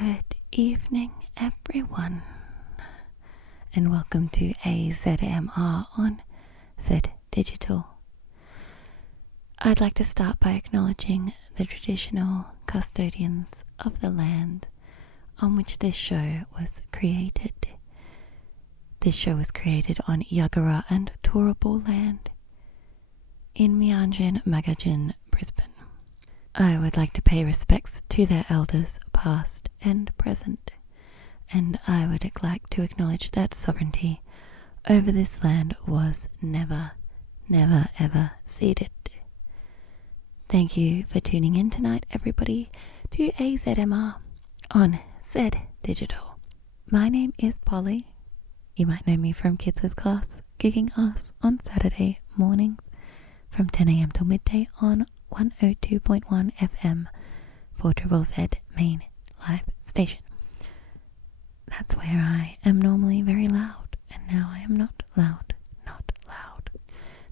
Good evening, everyone, and welcome to AZMR on Zed Digital. I'd like to start by acknowledging the traditional custodians of the land on which this show was created. This show was created on Jagera and Turrbal land in Meanjin, Brisbane. I would like to pay respects to their elders, past and present, and I would like to acknowledge that sovereignty over this land was never ever ceded. Thank you for tuning in tonight, everybody, to AZMR on Zed Digital. My name is Polly. You might know me from Kids with Class, kicking ass on Saturday mornings from 10 a.m. till midday on 102.1 FM for Turrbal Z main live station. That's where I am normally very loud, and now I am not loud.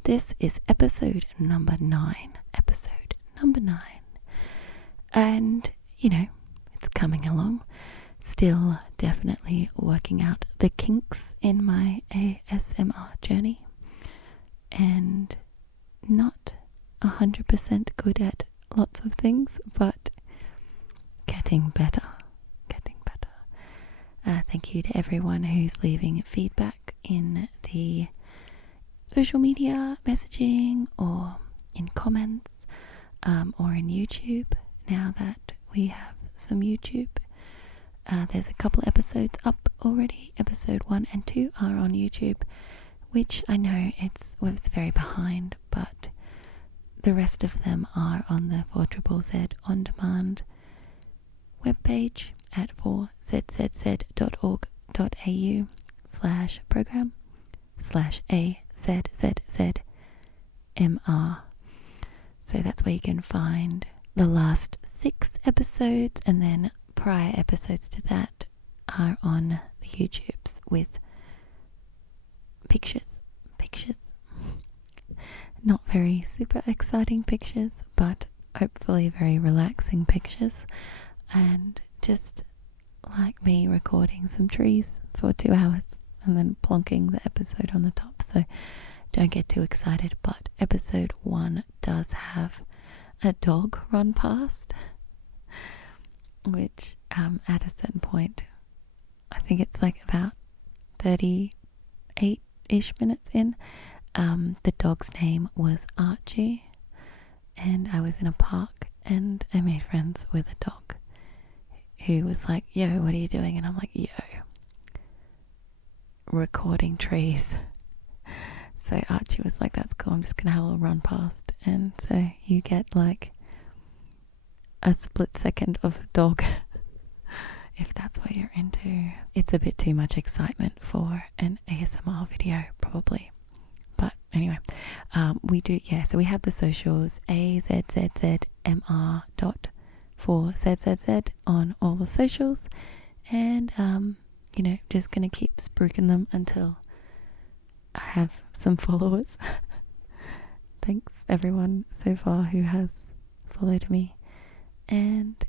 This is episode number 9. And, it's coming along. Still definitely working out the kinks in my AZMR journey. And not 100% good at lots of things, but getting better. Thank you to everyone who's leaving feedback in the social media messaging or in comments or in YouTube. Now that we have some YouTube, there's a couple episodes up already. Episode 1 and 2 are on YouTube, which I know was very behind, but the rest of them are on the Turrbal Z on demand webpage at 4ZZZ.org.au/program/AZZZMR. So that's where you can find the last 6 episodes, and then prior episodes to that are on the YouTubes with pictures. Not very super exciting pictures, but hopefully very relaxing pictures, and just like me recording some trees for 2 hours and then plonking the episode on the top, so don't get too excited. But episode 1 does have a dog run past, which at a certain point, I think it's like about 38-ish minutes in, the dog's name was Archie, and I was in a park and I made friends with a dog who was like, "Yo, what are you doing?" And I'm like, "Yo, recording trees." So Archie was like, "That's cool, I'm just gonna have a little run past." And so you get like a split second of a dog if that's what you're into. It's a bit too much excitement for an ASMR video, probably. But anyway, so we have the socials, AzZzMR.4ZZZ on all the socials, and just gonna keep spruiking them until I have some followers. Thanks everyone so far who has followed me, and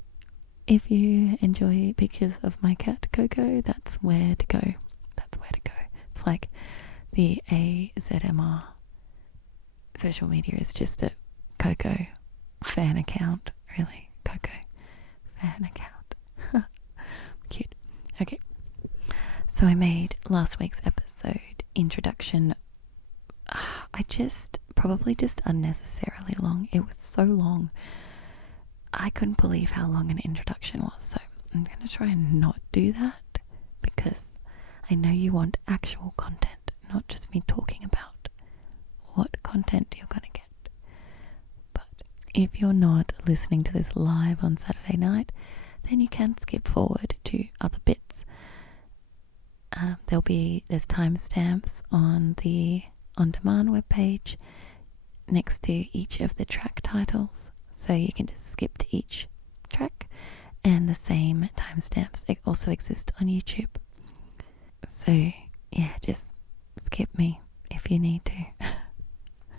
if you enjoy pictures of my cat Coco, that's where to go. It's like the AZMR social media is just a Coco fan account, really. Coco fan account. Cute. Okay. So I made last week's episode introduction. Probably just unnecessarily long. It was so long. I couldn't believe how long an introduction was, so I'm going to try and not do that, because I know you want actual content, not just me talking about what content you're going to get. But if you're not listening to this live on Saturday night, then you can skip forward to other bits. There's timestamps on the on-demand webpage next to each of the track titles, so you can just skip to each track, and the same timestamps also exist on YouTube. So yeah, just skip me if you need to.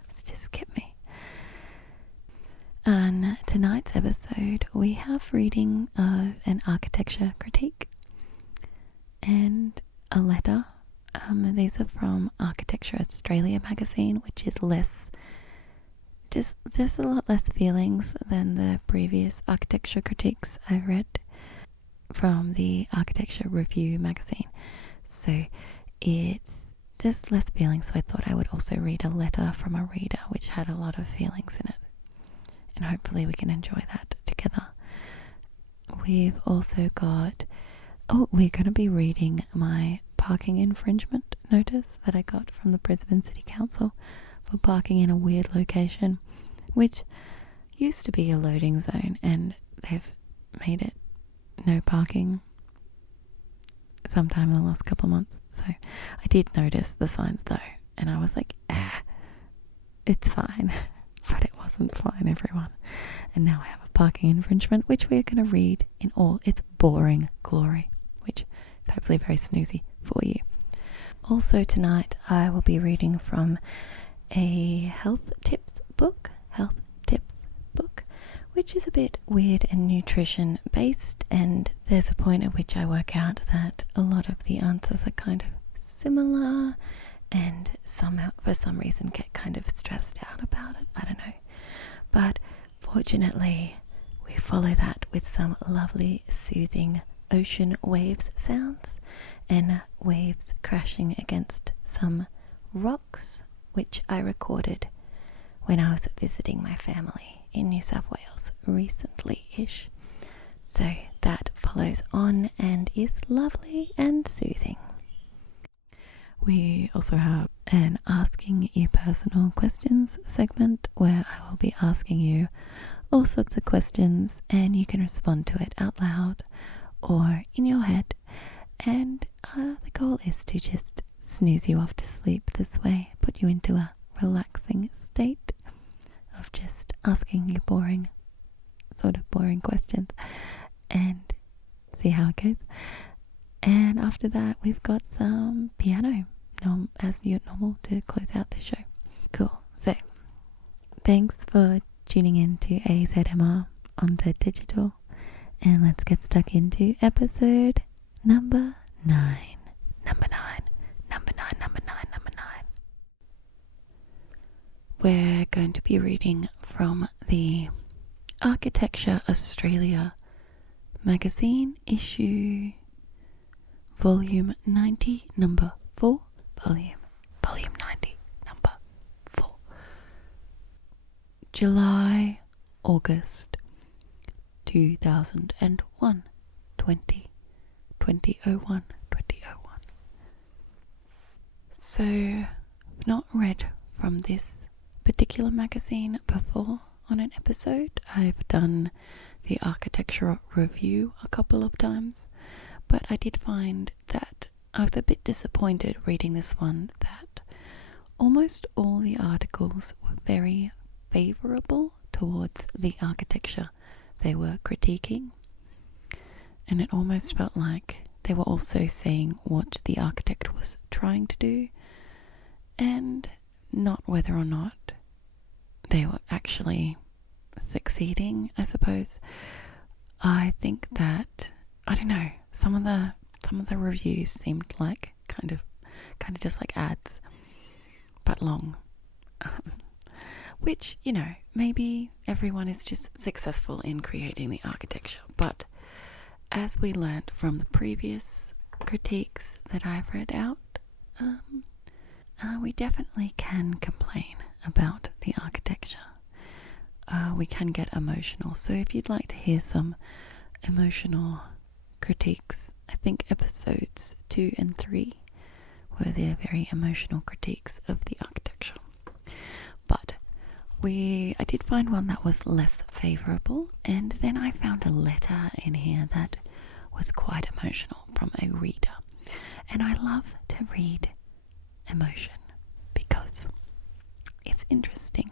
Just skip me. On tonight's episode, we have reading of an architecture critique and a letter. These are from Architecture Australia magazine, which is just a lot less feelings than the previous architecture critiques I read from the Architecture Review magazine. So it's just less feelings, so I thought I would also read a letter from a reader which had a lot of feelings in it. And hopefully we can enjoy that together. We've also got, we're going to be reading my parking infringement notice that I got from the Brisbane City Council for parking in a weird location, which used to be a loading zone, and they've made it no parking sometime in the last couple of months. So I did notice the signs though, and I was like, it's fine. But it wasn't fine, everyone. And now I have a parking infringement, which we're going to read in all its boring glory, which is hopefully very snoozy for you. Also tonight I will be reading from a health tips book, which is a bit weird and nutrition based, and there's a point at which I work out that a lot of the answers are kind of similar, and somehow for some reason get kind of stressed out about it. I don't know. But fortunately we follow that with some lovely soothing ocean waves sounds and waves crashing against some rocks, which I recorded when I was visiting my family in New South Wales recently-ish. So that follows on and is lovely and soothing. We also have an Asking You Personal Questions segment where I will be asking you all sorts of questions and you can respond to it out loud or in your head. And the goal is to just snooze you off to sleep this way, put you into a relaxing state of just asking you boring questions and see how it goes. And after that, we've got some piano, as normal, to close out the show. Cool. So, thanks for tuning in to AzZMR on Zed Digital. And let's get stuck into episode number 9. Number 9. We're going to be reading from the Architecture Australia magazine issue Volume 90, number 4, Volume 90, number 4. July, August 2001, 2001. So, I've not read from this particular magazine before on an episode. I've done the Architecture Review a couple of times. But I did find that I was a bit disappointed reading this one, that almost all the articles were very favourable towards the architecture they were critiquing. And it almost felt like they were also saying what the architect was trying to do, and not whether or not they were actually succeeding, I suppose. I think that, I don't know, some of the reviews seemed like kind of just like ads, but long. Which, maybe everyone is just successful in creating the architecture, but as we learnt from the previous critiques that I've read out, we definitely can complain about the architecture. We can get emotional. So if you'd like to hear some emotional critiques, I think episodes 2 and 3 were their very emotional critiques of the architecture. But I did find one that was less favourable, and then I found a letter in here that was quite emotional from a reader. And I love to read emotion because it's interesting.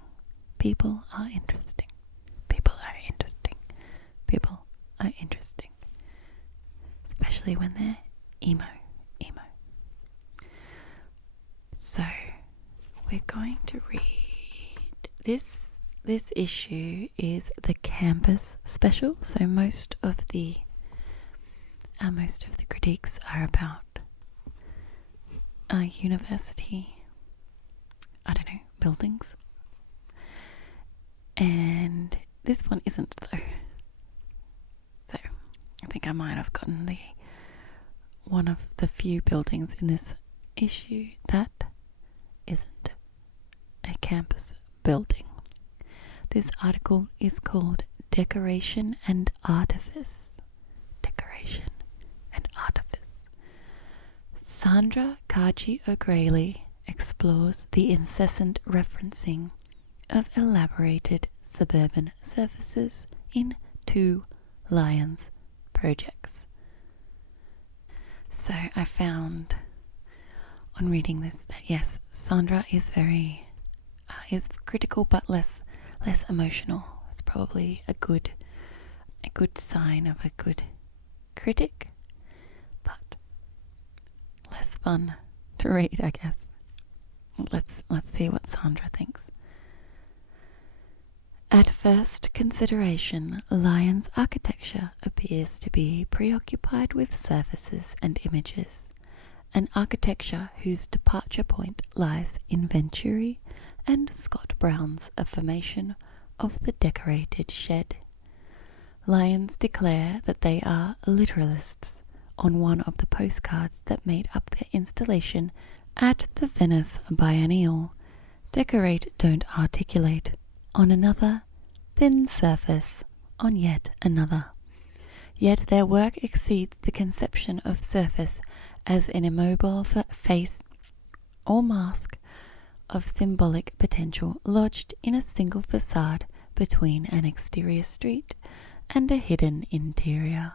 People are interesting. Especially when they're emo. So, we're going to read this This issue is the campus special, so most of the critiques are about university, buildings. And this one isn't, though. So I think I might have gotten one of the few buildings in this issue that isn't a campus building. This article is called Decoration and Artifice. Decoration and Artifice. Sandra Kaji O'Grady explores the incessant referencing of elaborated suburban surfaces in 2 Lions projects. So I found on reading this that yes, Sandra is very is critical but less emotional. It's probably a good sign of a good critic, but less fun to read, I guess. Let's see what Sandra thinks. At first consideration, Lion's architecture appears to be preoccupied with surfaces and images, an architecture whose departure point lies in Venturi and Scott Brown's affirmation of the decorated shed. Lions declare that they are literalists on one of the postcards that made up their installation at the Venice Biennial. Decorate, don't articulate. On another, thin surface, on yet another. Yet their work exceeds the conception of surface as an immobile face or mask of symbolic potential lodged in a single facade between an exterior street and a hidden interior.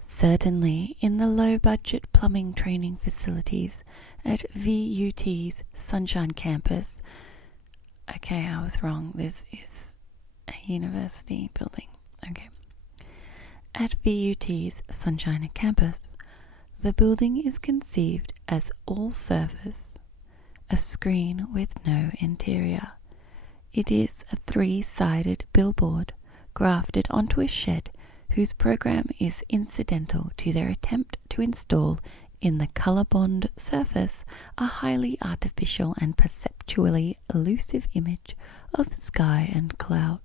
Certainly, in the low-budget plumbing training facilities at VUT's Sunshine Campus. Okay, I was wrong. This is a university building. Okay. At VUT's Sunshine Campus, the building is conceived as all-surface, a screen with no interior. It is a 3-sided billboard grafted onto a shed whose program is incidental to their attempt to install in the colour-bond surface a highly artificial and perceptually elusive image of sky and clouds.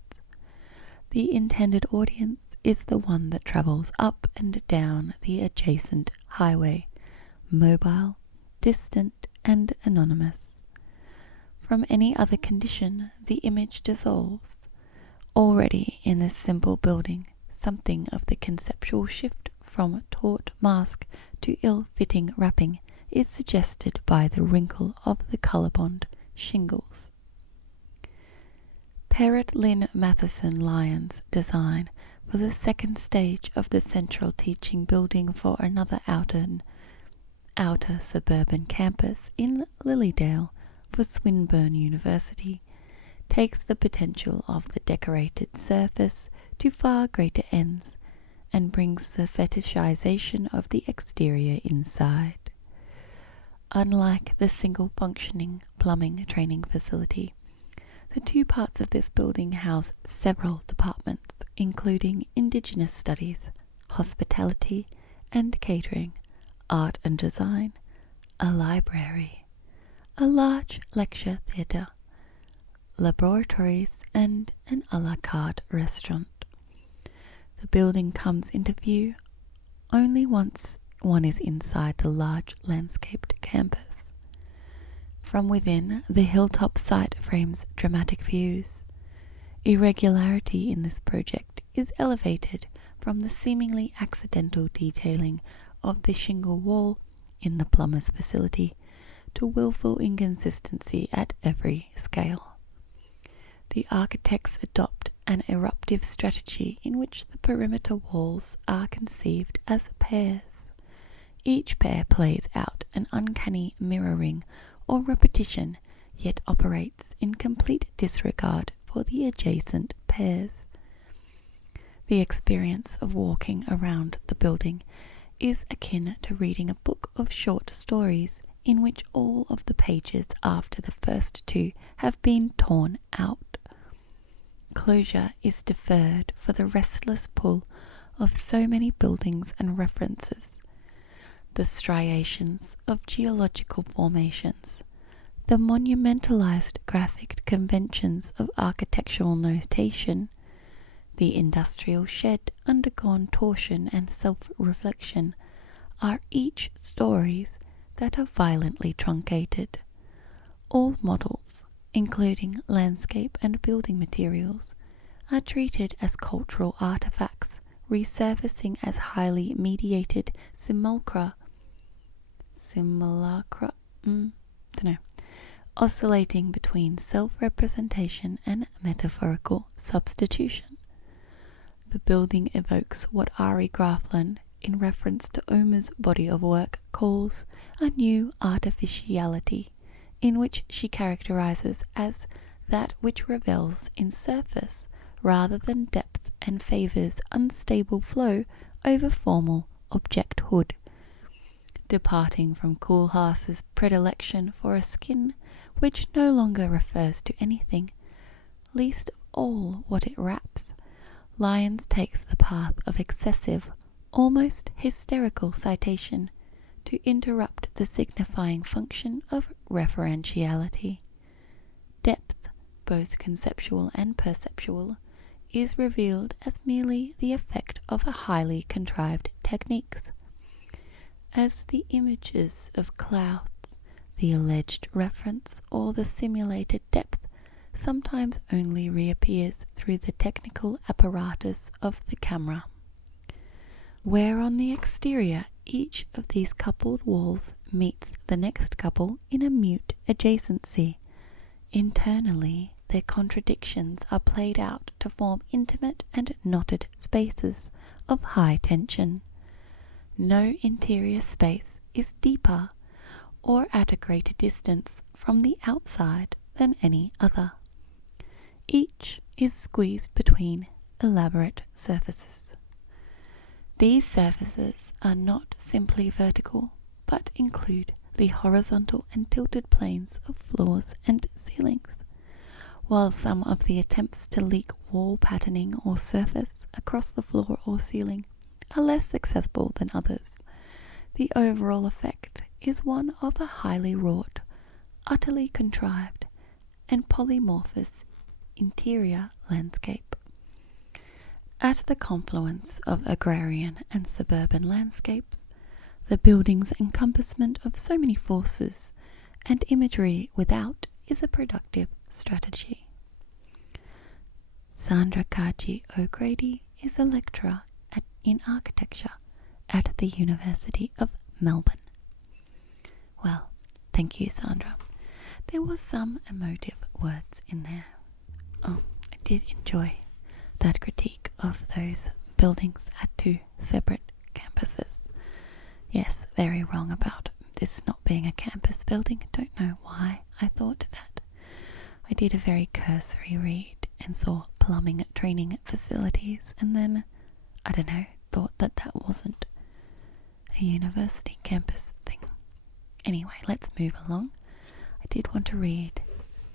The intended audience is the one that travels up and down the adjacent highway, mobile, distant, and anonymous. From any other condition, the image dissolves. Already in this simple building, something of the conceptual shift from taut mask to ill-fitting wrapping is suggested by the wrinkle of the colour-bond shingles. Parrot Lynn Matheson Lyons' design for the second stage of the central teaching building for another outer suburban campus in Lilydale for Swinburne University takes the potential of the decorated surface to far greater ends and brings the fetishization of the exterior inside. Unlike the single functioning plumbing training facility, the 2 parts of this building house several departments, including Indigenous Studies, Hospitality and Catering, Art and Design, a library, a large lecture theatre, laboratories, and an a la carte restaurant. The building comes into view only once one is inside the large landscaped campus. From within, the hilltop site frames dramatic views. Irregularity in this project is elevated from the seemingly accidental detailing of the shingle wall in the plumber's facility to willful inconsistency at every scale. The architects adopt an eruptive strategy in which the perimeter walls are conceived as pairs. Each pair plays out an uncanny mirroring or repetition, yet operates in complete disregard for the adjacent pairs. The experience of walking around the building is akin to reading a book of short stories in which all of the pages after the first 2 have been torn out. closure is deferred for the restless pull of so many buildings and references, the striations of geological formations, the monumentalized graphic conventions of architectural notation, the industrial shed undergone torsion and self-reflection, are each stories that are violently truncated. All models, including landscape and building materials, are treated as cultural artifacts, resurfacing as highly mediated simulacra, oscillating between self-representation and metaphorical substitution. The building evokes what Ari Grafland, in reference to Omer's body of work, calls a new artificiality, in which she characterizes as that which revels in surface rather than depth and favors unstable flow over formal objecthood, departing from Koolhaas's predilection for a skin which no longer refers to anything, least of all what it wraps. Lyons takes the path of excessive, almost hysterical citation to interrupt the signifying function of referentiality. Depth, both conceptual and perceptual, is revealed as merely the effect of a highly contrived techniques. As the images of clouds, the alleged reference or the simulated depth sometimes only reappears through the technical apparatus of the camera, where on the exterior each of these coupled walls meets the next couple in a mute adjacency. Internally, their contradictions are played out to form intimate and knotted spaces of high tension. No interior space is deeper or at a greater distance from the outside than any other. Each is squeezed between elaborate surfaces. These surfaces are not simply vertical, but include the horizontal and tilted planes of floors and ceilings. While some of the attempts to leak wall patterning or surface across the floor or ceiling are less successful than others, the overall effect is one of a highly wrought, utterly contrived, and polymorphous interior landscape. At the confluence of agrarian and suburban landscapes, the building's encompassment of so many forces and imagery without is a productive strategy. Sandra Kaji O'Grady is a lecturer in architecture at the University of Melbourne. Well, thank you, Sandra. There was some emotive words in there. Oh, I did enjoy that critique of those buildings at two separate campuses. Yes, very wrong about this not being a campus building. I don't know why I thought that. I did a very cursory read and saw plumbing training facilities, and then, I don't know, thought that that wasn't a university campus thing. Anyway, let's move along. I did want to read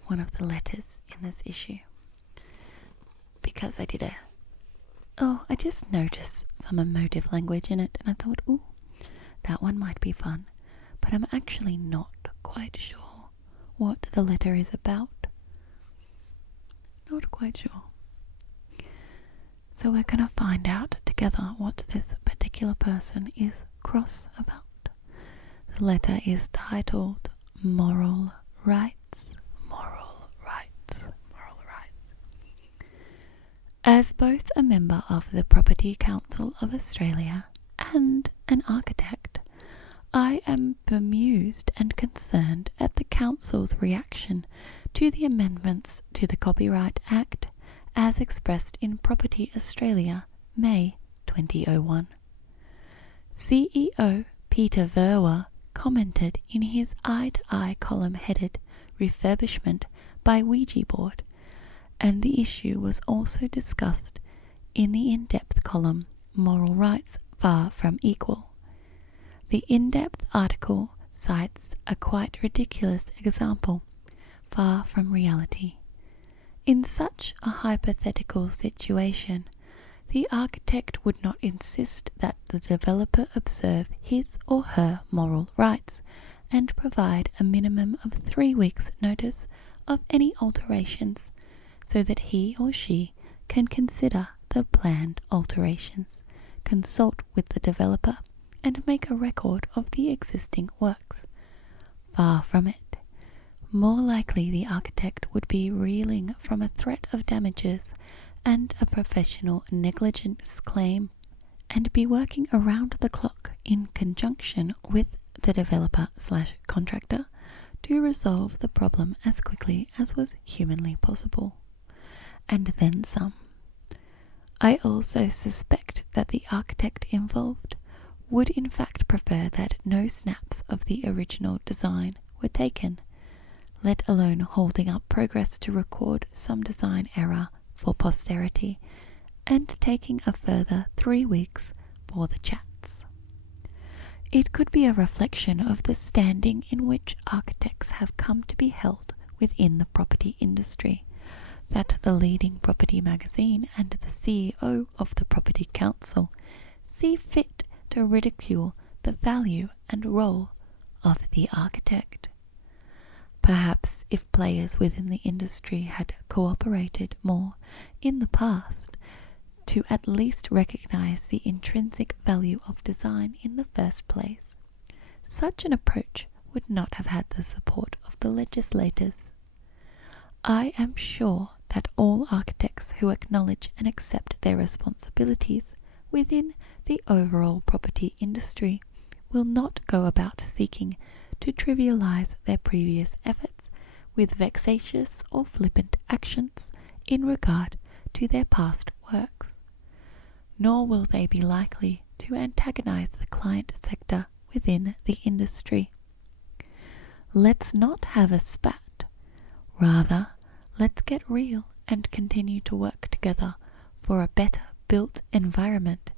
one of the letters in this issue, because I just noticed some emotive language in it, and I thought, ooh, that one might be fun, but I'm actually not quite sure what the letter is about. Not quite sure. So we're going to find out together what this particular person is cross about. The letter is titled Moral Rights. Moral Rights. Moral Rights. As both a member of the Property Council of Australia and an architect, I am bemused and concerned at the Council's reaction to the amendments to the Copyright Act as expressed in Property Australia, May 2001. CEO Peter Verwer commented in his eye-to-eye column headed Refurbishment by Ouija Board, and the issue was also discussed in the in-depth column Moral Rights Far From Equal. The in-depth article cites a quite ridiculous example, far from reality. In such a hypothetical situation, the architect would not insist that the developer observe his or her moral rights and provide a minimum of 3 weeks' notice of any alterations so that he or she can consider the planned alterations, consult with the developer, and make a record of the existing works. Far from it. More likely the architect would be reeling from a threat of damages and a professional negligence claim, and be working around the clock in conjunction with the developer/contractor to resolve the problem as quickly as was humanly possible. And then some. I also suspect that the architect involved would in fact prefer that no snaps of the original design were taken, let alone holding up progress to record some design error for posterity, and taking a further 3 weeks for the chats. It could be a reflection of the standing in which architects have come to be held within the property industry, that the leading property magazine and the CEO of the Property Council see fit to ridicule the value and role of the architect. Perhaps if players within the industry had cooperated more in the past to at least recognize the intrinsic value of design in the first place, such an approach would not have had the support of the legislators. I am sure that all architects who acknowledge and accept their responsibilities within the overall property industry will not go about seeking to trivialize their previous efforts with vexatious or flippant actions in regard to their past works, nor will they be likely to antagonize the client sector within the industry. Let's not have a spat. Rather, let's get real and continue to work together for a better built environment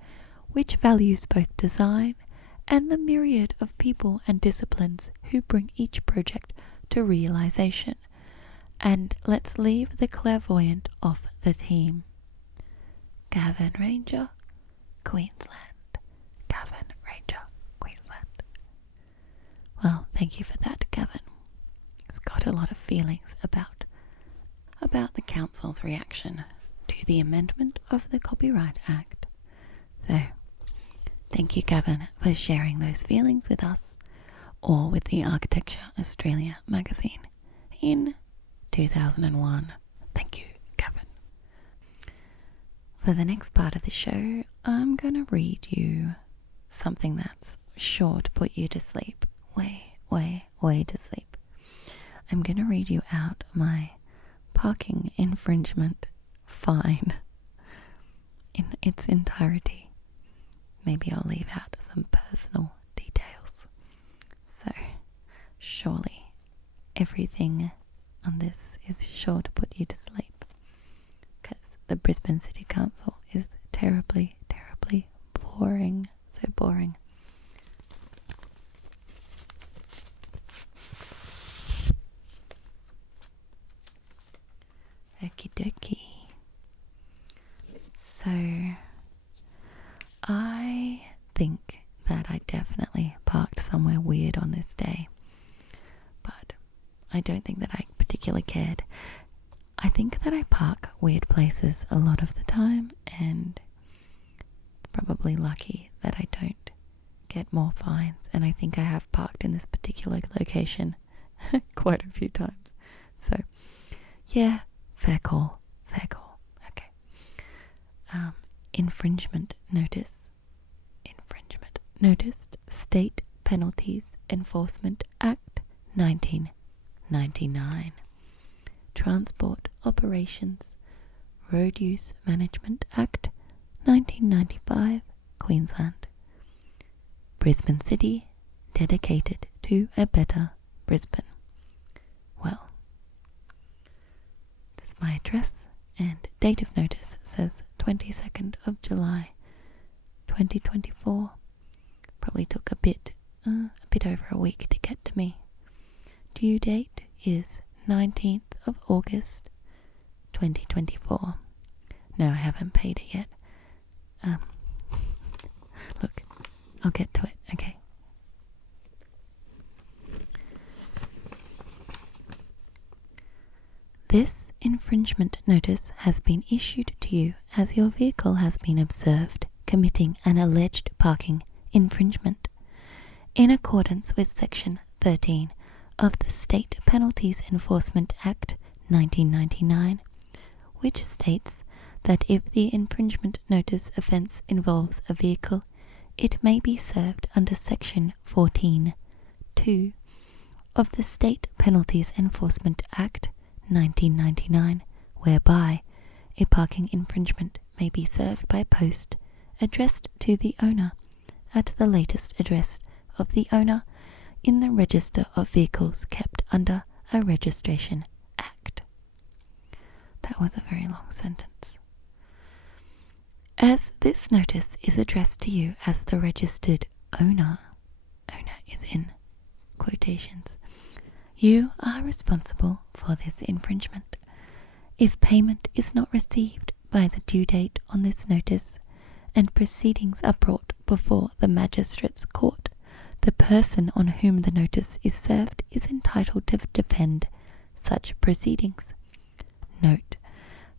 which values both design and the myriad of people and disciplines who bring each project to realization. And let's leave the clairvoyant off the team. Gavin Ranger, Queensland. Gavin Ranger, Queensland. Well, thank you for that, Gavin. It's got a lot of feelings about the council's reaction to the amendment of the Copyright Act. So, thank you, Gavin, for sharing those feelings with us, or with the Architecture Australia magazine in 2001. Thank you, Gavin. For the next part of the show, I'm going to read you something that's sure to put you to sleep. Way to sleep. I'm going to read you out my parking infringement fine in its entirety. Maybe I'll leave out some personal details. So, surely everything on this is sure to put you to sleep, because the Brisbane City Council is terribly boring. So boring. Okie dokie. So, I think that I definitely parked somewhere weird on this day, but I don't think that I particularly cared. I think that I park weird places a lot of the time, and it's probably lucky that I don't get more fines, and I think I have parked in this particular location quite a few times. So, yeah, fair call. Okay. Infringement notice. Noticed State Penalties Enforcement Act 1999. Transport Operations Road Use Management Act 1995, Queensland. Brisbane City, dedicated to a better Brisbane. Well, that's my address, and date of notice says 22nd of July 2024. Probably took a bit over a week to get to me. Due date is 19th of August 2024. No, I haven't paid it yet. Look, I'll get to it. Okay. This infringement notice has been issued to you as your vehicle has been observed committing an alleged parking infringement. In accordance with Section 13 of the State Penalties Enforcement Act 1999, which states that if the infringement notice offence involves a vehicle, it may be served under Section 14(2) of the State Penalties Enforcement Act 1999, whereby a parking infringement may be served by post addressed to the owner at the latest address of the owner in the Register of Vehicles kept under a Registration Act. That was a very long sentence. As this notice is addressed to you as the registered owner is in quotations, you are responsible for this infringement. If payment is not received by the due date on this notice and proceedings are brought before the magistrate's court, the person on whom the notice is served is entitled to defend such proceedings. Note: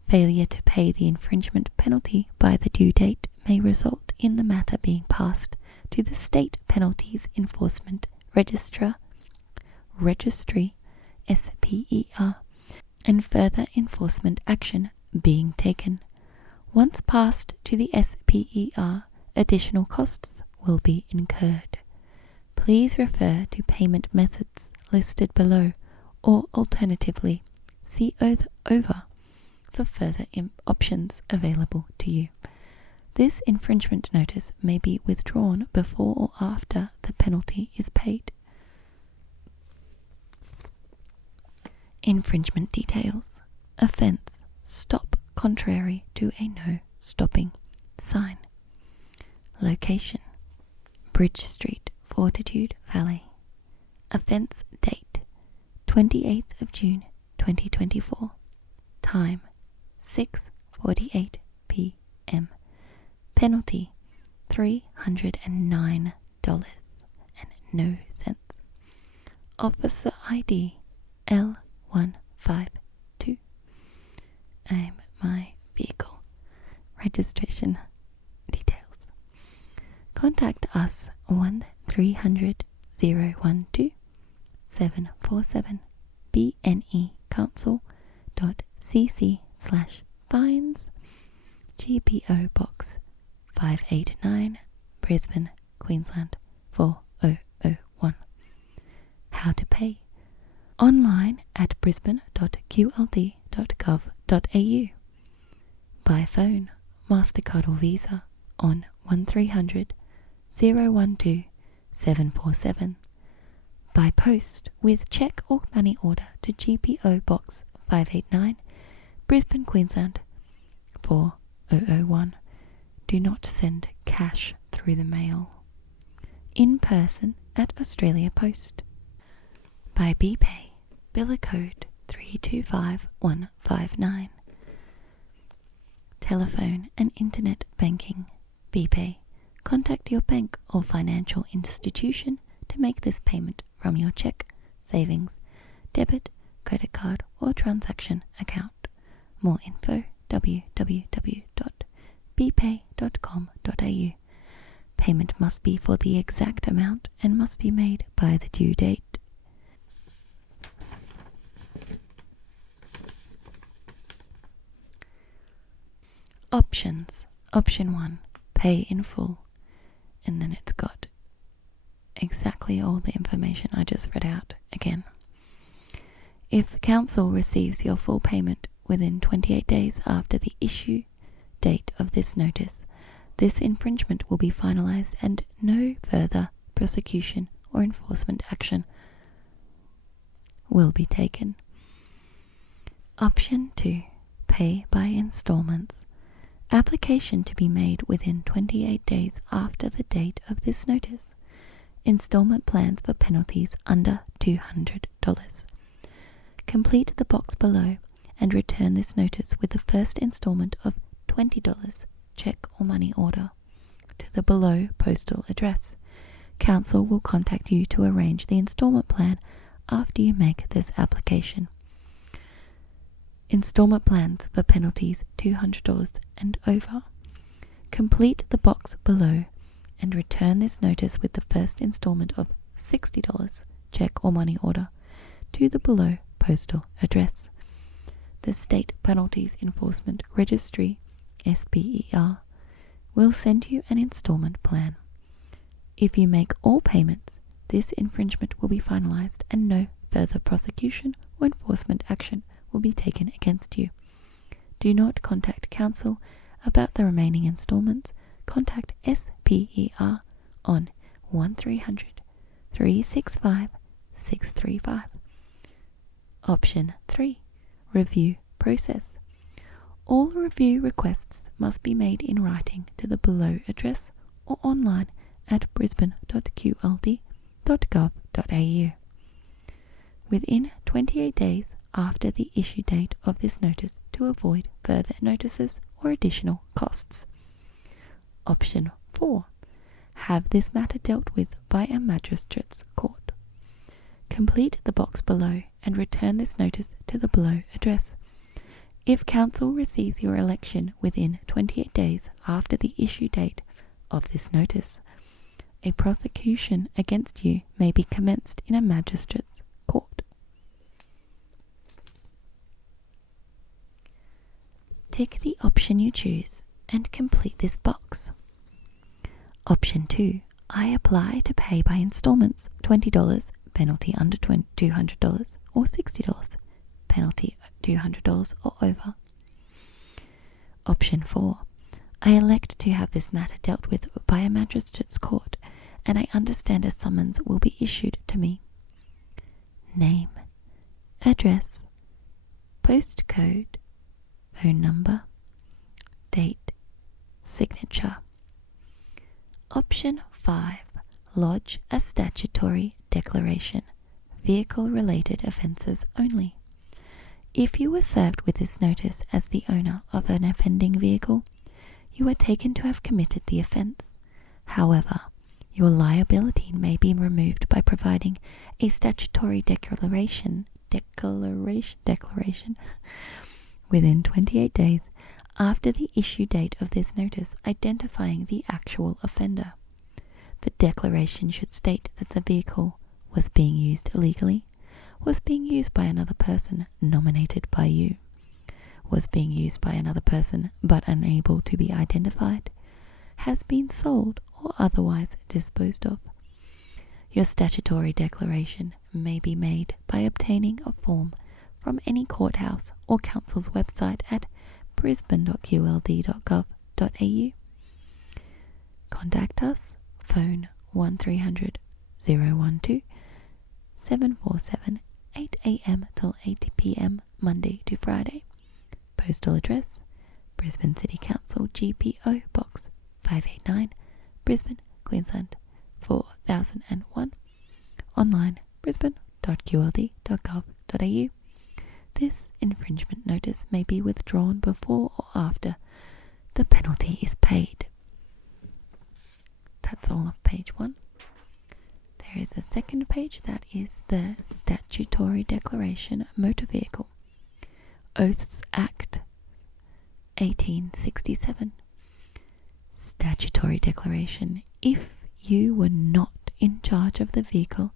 failure to pay the infringement penalty by the due date may result in the matter being passed to the State Penalties Enforcement Registry SPER, and further enforcement action being taken. Once passed to the SPER, additional costs will be incurred. Please refer to payment methods listed below, or alternatively, see over for further options available to you. This infringement notice may be withdrawn before or after the penalty is paid. Infringement details. Offence: stop contrary to a no stopping sign. Location: Bridge Street, Fortitude Valley. Offence date: 28th of June 2024. Time: 6:48 p.m. Penalty: $309 and no cents. Officer ID L152. My vehicle registration details. Contact us 1-300-012-747 bnecouncil.cc/fines, GPO Box 589, Brisbane, Queensland 4001. How to pay: online at brisbane.qld.gov.au. By phone, MasterCard or Visa on 1300-012-747. By post with cheque or money order to GPO Box 589, Brisbane, Queensland 4001. Do not send cash through the mail. In person at Australia Post. By BPay, biller code 325159. Telephone and internet banking. BPay. Contact your bank or financial institution to make this payment from your cheque, savings, debit, credit card or transaction account. More info: www.bpay.com.au. Payment must be for the exact amount and must be made by the due date. Options. Option 1, pay in full. And then it's got exactly all the information I just read out again. If council receives your full payment within 28 days after the issue date of this notice, this infringement will be finalised and no further prosecution or enforcement action will be taken. Option 2, pay by instalments. Application to be made within 28 days after the date of this notice. Instalment plans for penalties under $200. Complete the box below and return this notice with the first installment of $20, check or money order, to the below postal address. Council will contact you to arrange the installment plan after you make this application. Installment plans for penalties $200 and over. Complete the box below and return this notice with the first installment of $60, check or money order, to the below postal address. The State Penalties Enforcement Registry, SPER, will send you an installment plan. If you make all payments, this infringement will be finalized and no further prosecution or enforcement action will be taken against you. Do not contact Council about the remaining installments. Contact SPER on 1300 365 635. Option 3. Review process. All review requests must be made in writing to the below address or online at brisbane.qld.gov.au. Within 28 days after the issue date of this notice to avoid further notices or additional costs. Option 4. Have this matter dealt with by a magistrate's court. Complete the box below and return this notice to the below address. If Council receives your election within 28 days after the issue date of this notice, a prosecution against you may be commenced in a magistrate's court. Tick the option you choose and complete this box. Option 2. I apply to pay by installments $20, penalty under $200, or $60, penalty $200 or over. Option 4. I elect to have this matter dealt with by a magistrate's court, and I understand a summons will be issued to me. Name, address, postcode, phone number, date, signature. Option 5. Lodge a statutory declaration. Vehicle-related offences only. If you were served with this notice as the owner of an offending vehicle, you are taken to have committed the offence. However, your liability may be removed by providing a statutory declaration within 28 days after the issue date of this notice identifying the actual offender. The declaration should state that the vehicle was being used illegally, was being used by another person nominated by you, was being used by another person but unable to be identified, has been sold or otherwise disposed of. Your statutory declaration may be made by obtaining a form from any courthouse or council's website at brisbane.qld.gov.au. Contact us, phone 1300 012 747, 8 a.m. till 8 p.m. Monday to Friday. Postal address, Brisbane City Council GPO Box 589, Brisbane, Queensland 4001. Online, brisbane.qld.gov.au. This infringement notice may be withdrawn before or after the penalty is paid. That's all of page 1. There is a second page that is the Statutory Declaration Motor Vehicle. Oaths Act 1867. Statutory Declaration. If you were not in charge of the vehicle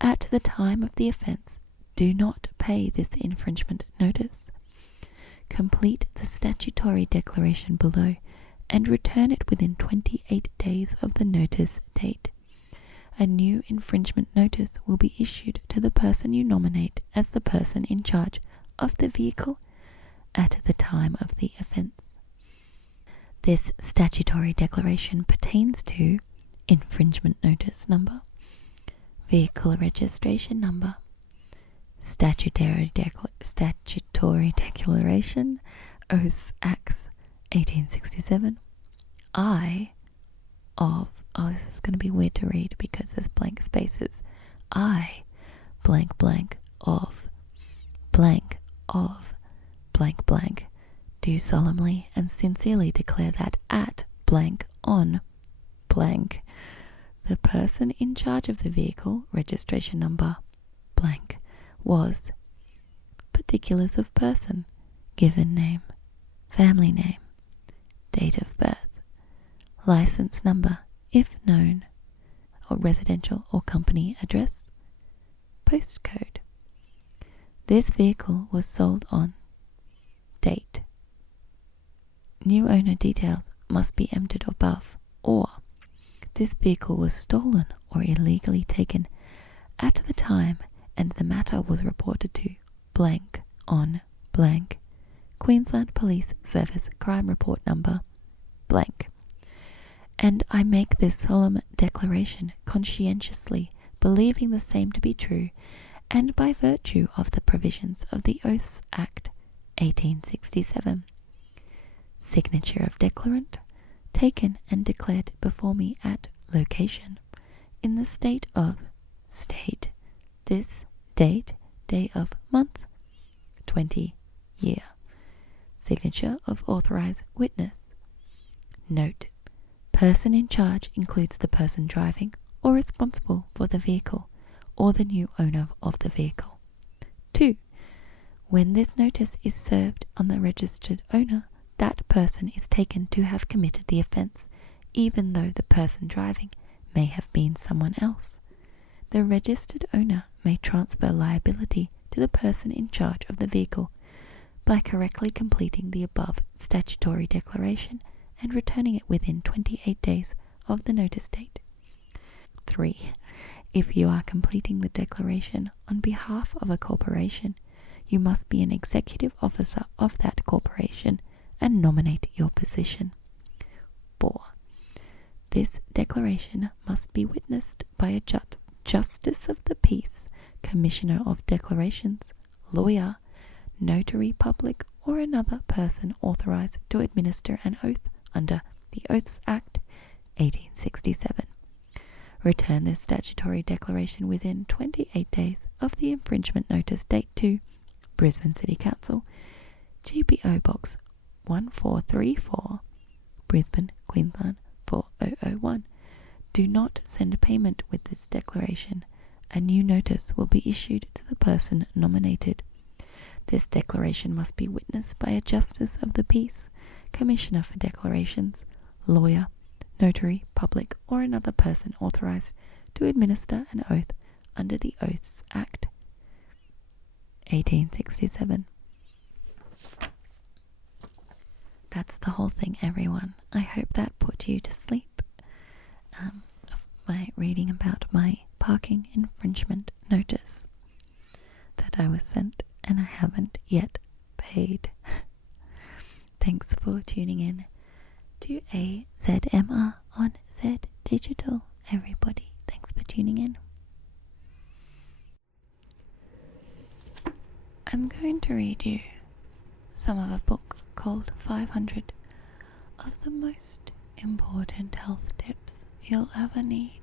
at the time of the offence, do not pay this infringement notice. Complete the statutory declaration below and return it within 28 days of the notice date. A new infringement notice will be issued to the person you nominate as the person in charge of the vehicle at the time of the offence. This statutory declaration pertains to infringement notice number, vehicle registration number, statutory declaration, Oaths Acts 1867, this is going to be weird to read because there's blank spaces. I blank of blank blank do solemnly and sincerely declare that at blank on blank the person in charge of the vehicle, registration number blank, was particulars of person, given name, family name, date of birth, license number if known, or residential or company address, postcode. This vehicle was sold on date. New owner details must be entered above, or this vehicle was stolen or illegally taken at the time and the matter was reported to blank on blank, Queensland Police Service crime report number blank. And I make this solemn declaration conscientiously, believing the same to be true, and by virtue of the provisions of the Oaths Act 1867. Signature of declarant, taken and declared before me at location, in the state of state, this date, day of month, 20 year. Signature of authorized witness. Note: person in charge includes the person driving or responsible for the vehicle or the new owner of the vehicle. 2. When this notice is served on the registered owner, that person is taken to have committed the offence, even though the person driving may have been someone else. The registered owner may transfer liability to the person in charge of the vehicle by correctly completing the above statutory declaration and returning it within 28 days of the notice date. 3. If you are completing the declaration on behalf of a corporation, you must be an executive officer of that corporation and nominate your position. 4. This declaration must be witnessed by a Justice of the Peace, Commissioner of Declarations, lawyer, notary public, or another person authorized to administer an oath under the Oaths Act 1867. Return this statutory declaration within 28 days of the infringement notice date to Brisbane City Council, GPO Box 1434, Brisbane, Queensland 4001. Do not send payment with this declaration. A new notice will be issued to the person nominated. This declaration must be witnessed by a Justice of the Peace, Commissioner for Declarations, lawyer, notary public, or another person authorized to administer an oath under the Oaths Act 1867. That's the whole thing, everyone. I hope that put you to sleep. By reading about my parking infringement notice that I was sent and I haven't yet paid. Thanks for tuning in to AzZMR on Zed Digital, everybody. Thanks for tuning in. I'm going to read you some of a book called 500 of the Most Important Health Tips You'll Ever Need.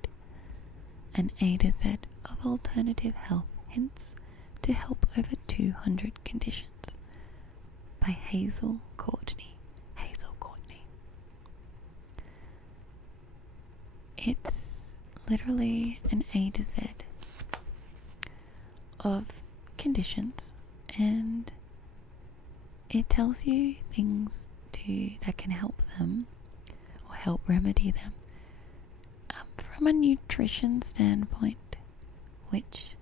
An A to Z of alternative health hints to help over 200 conditions by Hazel Courtney. It's literally an A to Z of conditions, and it tells you things that can help them or help remedy them from a nutrition standpoint, which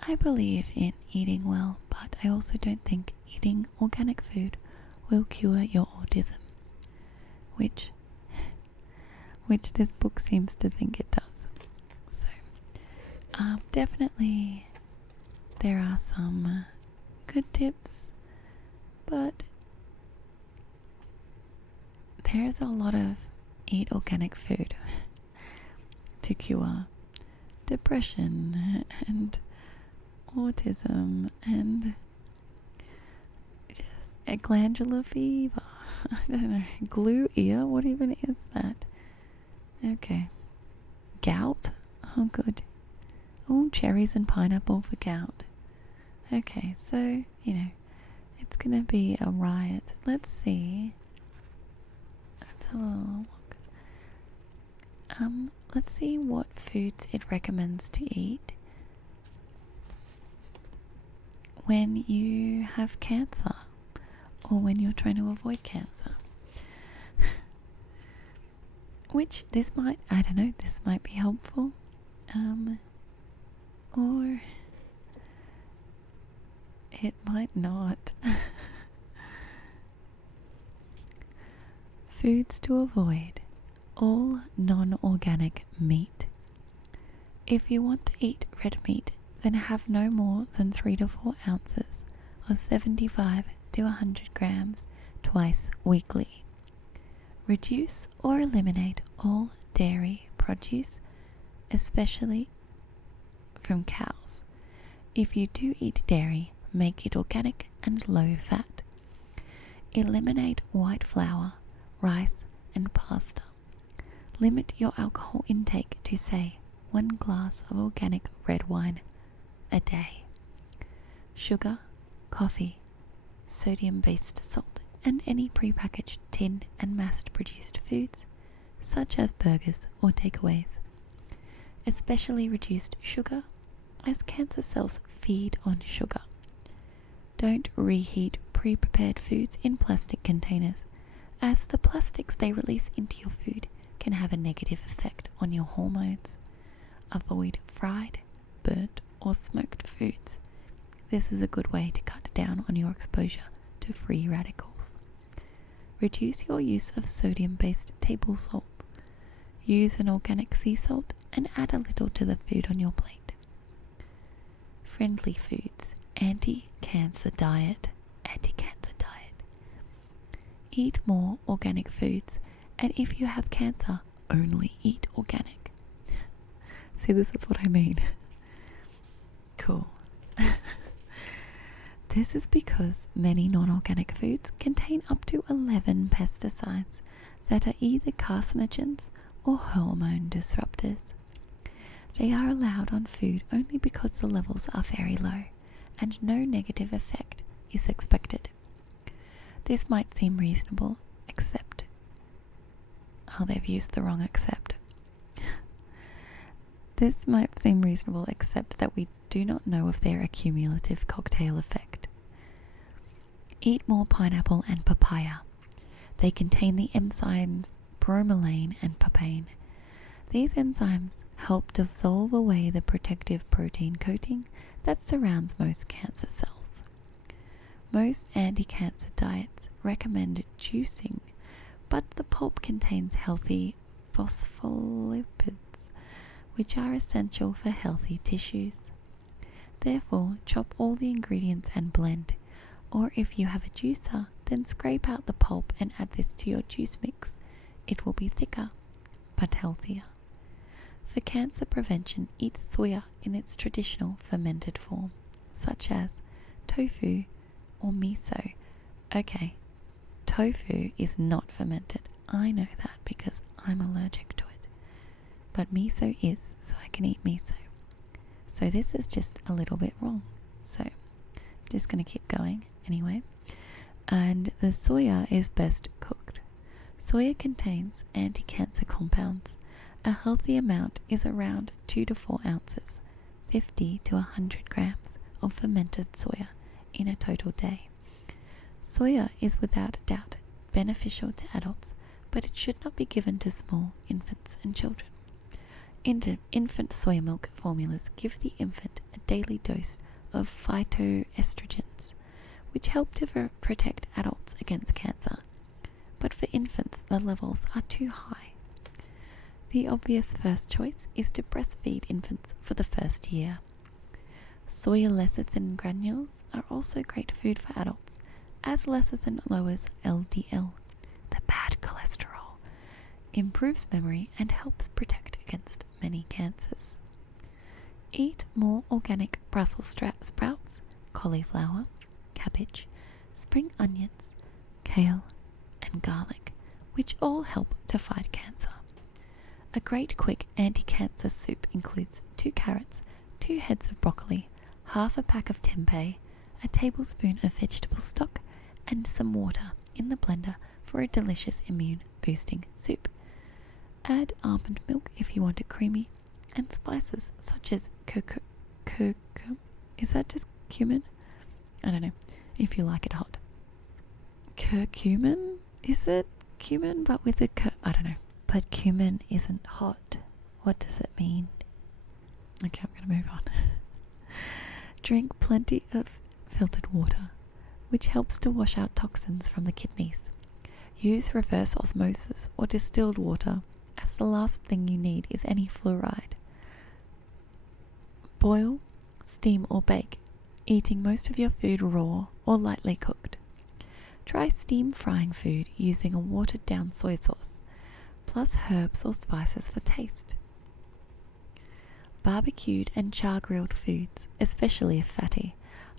I believe in eating well, but I also don't think eating organic food will cure your autism, which this book seems to think it does. So, definitely there are some good tips, but there's a lot of eat organic food to cure depression and autism and just a glandular fever. I don't know, glue ear, what even is that? Okay. Gout? Oh, good. Oh, cherries and pineapple for gout. Okay, so, It's gonna be a riot. Let's see. Let's have a look. Let's see what foods it recommends to eat when you have cancer or when you're trying to avoid cancer. Which this might, I don't know, this might be helpful. Or it might not. Foods to avoid. All non-organic meat. If you want to eat red meat, then have no more than 3 to 4 ounces or 75 to 100 grams twice weekly. Reduce or eliminate all dairy produce, especially from cows. If you do eat dairy, make it organic and low fat. Eliminate white flour, rice, and pasta. Limit your alcohol intake to, say, 1 glass of organic red wine a day. Sugar, coffee, sodium-based salt, and any prepackaged tinned and mass-produced foods, such as burgers or takeaways. Especially reduced sugar, as cancer cells feed on sugar. Don't reheat pre-prepared foods in plastic containers, as the plastics they release into your food can have a negative effect on your hormones. Avoid fried, burnt, or smoked foods. This is a good way to cut down on your exposure to free radicals. Reduce your use of sodium-based table salt. Use an organic sea salt and add a little to the food on your plate. Friendly foods. Anti-cancer diet. Anti-cancer diet. Eat more organic foods, and if you have cancer, only eat organic. See, this is what I mean. Cool. This is because many non-organic foods contain up to 11 pesticides that are either carcinogens or hormone disruptors. They are allowed on food only because the levels are very low and no negative effect is expected. This might seem reasonable, except... Oh, they've used the wrong except. This might seem reasonable, except that we do not know of their accumulative cocktail effect. Eat more pineapple and papaya. They contain the enzymes bromelain and papain. These enzymes help dissolve away the protective protein coating that surrounds most cancer cells. Most anti-cancer diets recommend juicing, but the pulp contains healthy phospholipids, which are essential for healthy tissues. Therefore, chop all the ingredients and blend, or if you have a juicer, then scrape out the pulp and add this to your juice mix. It will be thicker, but healthier. For cancer prevention, eat soya in its traditional fermented form, such as tofu or miso. Okay, tofu is not fermented. I know that because I'm allergic to it. But miso is, so I can eat miso. So this is just a little bit wrong. So I'm just going to keep going anyway. And the soya is best cooked. Soya contains anti-cancer compounds. A healthy amount is around 2 to 4 ounces, 50 to 100 grams of fermented soya in a total day. Soya is without a doubt beneficial to adults, but it should not be given to small infants and children. Infant soy milk formulas give the infant a daily dose of phytoestrogens, which help to protect adults against cancer. But for infants, the levels are too high. The obvious first choice is to breastfeed infants for the first year. Soya lecithin granules are also great food for adults, as lecithin lowers LDL, the bad cholesterol, improves memory, and helps protect against many cancers. Eat more organic Brussels sprouts, cauliflower, cabbage, spring onions, kale, and garlic, which all help to fight cancer. A great quick anti-cancer soup includes 2 carrots, 2 heads of broccoli, half a pack of tempeh, a tablespoon of vegetable stock, and some water in the blender for a delicious immune boosting soup. Add almond milk if you want it creamy, and spices such as is that just cumin? I don't know, if you like it hot. Curcumin? Is it cumin but with a I don't know. But cumin isn't hot. What does it mean? Okay, I'm going to move on. Drink plenty of filtered water, which helps to wash out toxins from the kidneys. Use reverse osmosis or distilled water, as the last thing you need is any fluoride. Boil, steam or bake, eating most of your food raw or lightly cooked. Try steam frying food using a watered down soy sauce, plus herbs or spices for taste. Barbecued and char-grilled foods, especially if fatty,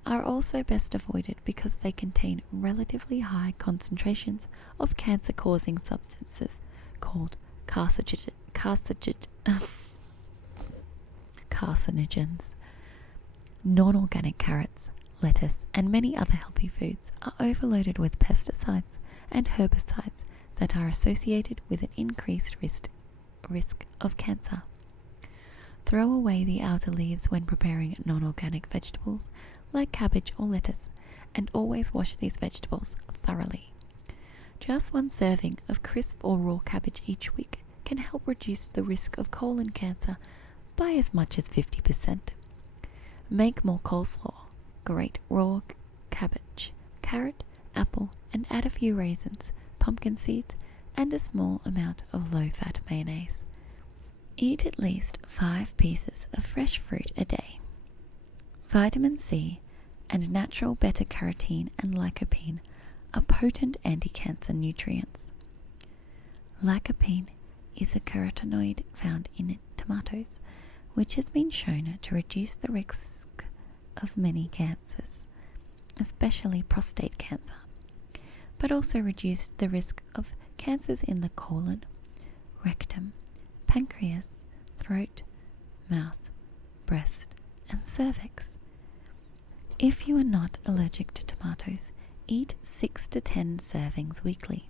are also best avoided because they contain relatively high concentrations of cancer-causing substances called carcinogens. Non-organic carrots, lettuce, and many other healthy foods are overloaded with pesticides and herbicides that are associated with an increased risk of cancer. Throw away the outer leaves when preparing non-organic vegetables like cabbage or lettuce, and always wash these vegetables thoroughly. Just one serving of crisp or raw cabbage each week can help reduce the risk of colon cancer by as much as 50%. Make more coleslaw. Grate raw cabbage, carrot, apple, and add a few raisins, pumpkin seeds, and a small amount of low-fat mayonnaise. Eat at least 5 pieces of fresh fruit a day. Vitamin C and natural beta-carotene and lycopene are potent anti-cancer nutrients. Lycopene is a carotenoid found in tomatoes, which has been shown to reduce the risk of many cancers, especially prostate cancer, but also reduce the risk of cancers in the colon, rectum, pancreas, throat, mouth, breast, and cervix. If you are not allergic to tomatoes, eat 6 to 10 servings weekly.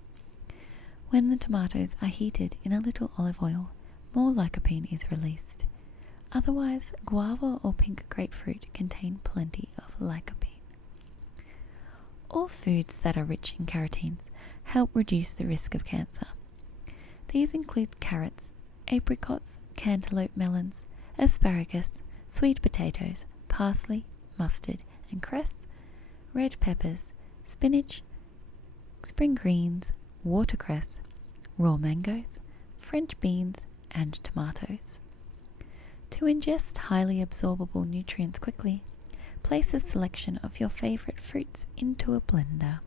When the tomatoes are heated in a little olive oil, more lycopene is released. Otherwise, guava or pink grapefruit contain plenty of lycopene. All foods that are rich in carotenes help reduce the risk of cancer. These include carrots, apricots, cantaloupe melons, asparagus, sweet potatoes, parsley, mustard and cress, red peppers, spinach, spring greens, watercress, raw mangoes, French beans, and tomatoes. To ingest highly absorbable nutrients quickly, place a selection of your favorite fruits into a blender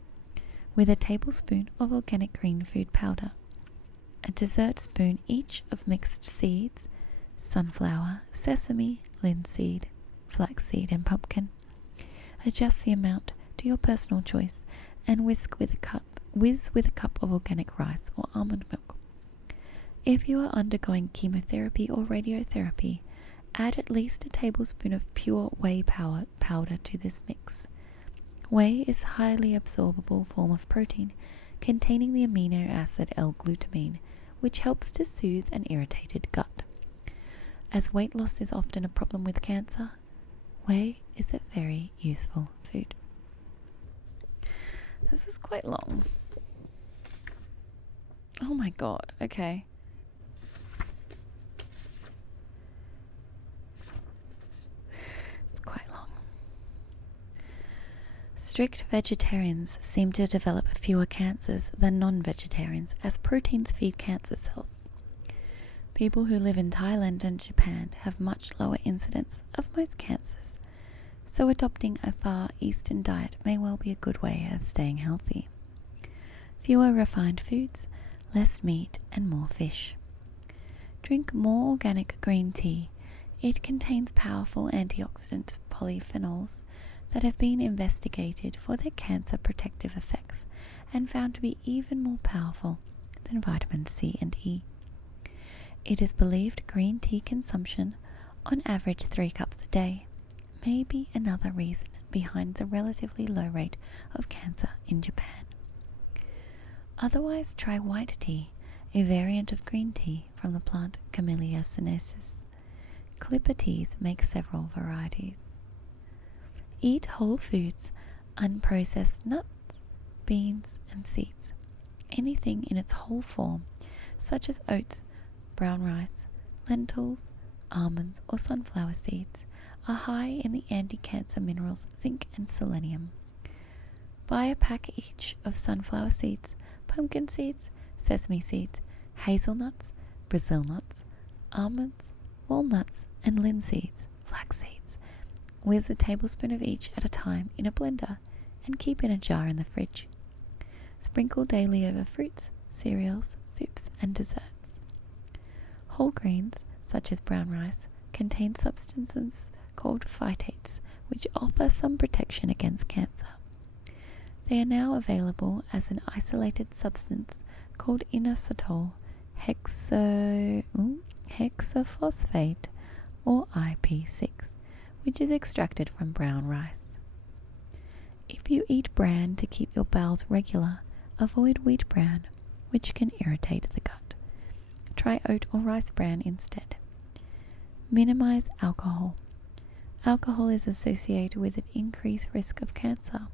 with a tablespoon of organic green food powder, a dessert spoon each of mixed seeds, sunflower, sesame, linseed, flaxseed, and pumpkin. Adjust the amount to your personal choice and whiz with a cup of organic rice or almond milk. If you are undergoing chemotherapy or radiotherapy, add at least a tablespoon of pure whey powder to this mix. Whey is a highly absorbable form of protein containing the amino acid L-glutamine, which helps to soothe an irritated gut. As weight loss is often a problem with cancer, whey is a very useful food. This is quite long. Oh my god, okay. It's quite long. Strict vegetarians seem to develop fewer cancers than non-vegetarians, as proteins feed cancer cells. People who live in Thailand and Japan have much lower incidence of most cancers, so adopting a Far Eastern diet may well be a good way of staying healthy. Fewer refined foods, less meat, and more fish. Drink more organic green tea. It contains powerful antioxidant polyphenols that have been investigated for their cancer protective effects and found to be even more powerful than vitamin C and E. It is believed green tea consumption, on average 3 cups a day, may be another reason behind the relatively low rate of cancer in Japan. Otherwise, try white tea, a variant of green tea from the plant Camellia sinensis. Clipper teas make several varieties. Eat whole foods, unprocessed nuts, beans, and seeds. Anything in its whole form, such as oats, brown rice, lentils, almonds, or sunflower seeds, are high in the anti-cancer minerals zinc and selenium. Buy a pack each of sunflower seeds, pumpkin seeds, sesame seeds, hazelnuts, Brazil nuts, almonds, walnuts, and linseeds, flax seeds. Whiz a tablespoon of each at a time in a blender and keep in a jar in the fridge. Sprinkle daily over fruits, cereals, soups, and desserts. Whole grains, such as brown rice, contain substances called phytates, which offer some protection against cancer. They are now available as an isolated substance called inositol hexaphosphate, or IP6, which is extracted from brown rice. If you eat bran to keep your bowels regular, avoid wheat bran, which can irritate the gut. Try oat or rice bran instead. Minimize alcohol. Alcohol is associated with an increased risk of cancer.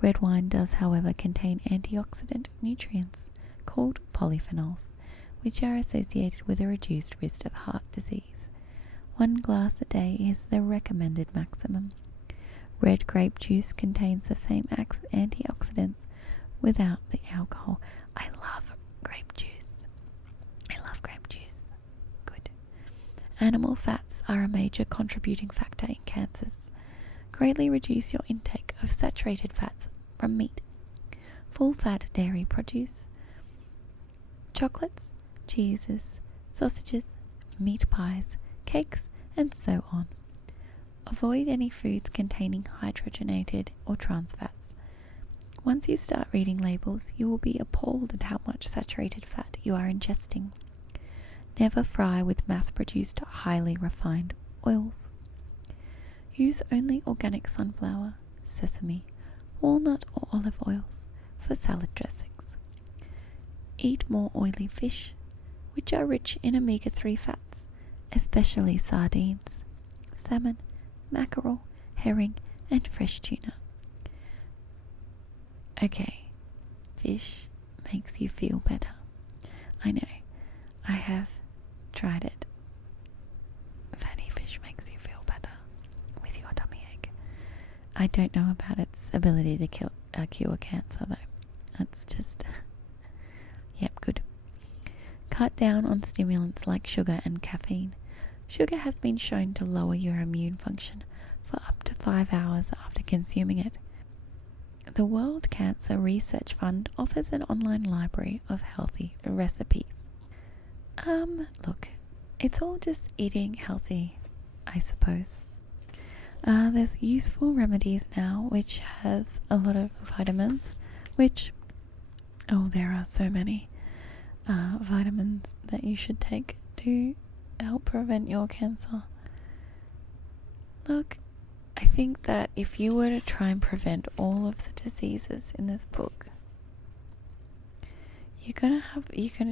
Red wine does, however, contain antioxidant nutrients called polyphenols, which are associated with a reduced risk of heart disease. 1 glass a day is the recommended maximum. Red grape juice contains the same antioxidants without the alcohol. I love grape juice. Good. Animal fats are a major contributing factor in cancers. Greatly reduce your intake of saturated fats from meat, full-fat dairy produce, chocolates, cheeses, sausages, meat pies, cakes, and so on. Avoid any foods containing hydrogenated or trans fats. Once you start reading labels, you will be appalled at how much saturated fat you are ingesting. Never fry with mass-produced, highly refined oils. Use only organic sunflower, sesame, walnut, or olive oils for salad dressings. Eat more oily fish, which are rich in omega-3 fats, especially sardines, salmon, mackerel, herring, and fresh tuna. Okay, fish makes you feel better. I know, I have tried it. Fatty fish makes you feel better with your tummy ache. I don't know about its ability to cure cancer though. That's just, yep, good. Cut down on stimulants like sugar and caffeine. Sugar has been shown to lower your immune function for up to 5 hours after consuming it. The World Cancer Research Fund offers an online library of healthy recipes. Look, it's all just eating healthy, I suppose. There's useful remedies now, which has a lot of vitamins, there are so many vitamins that you should take to help prevent your cancer. Look, I think that if you were to try and prevent all of the diseases in this book, you're gonna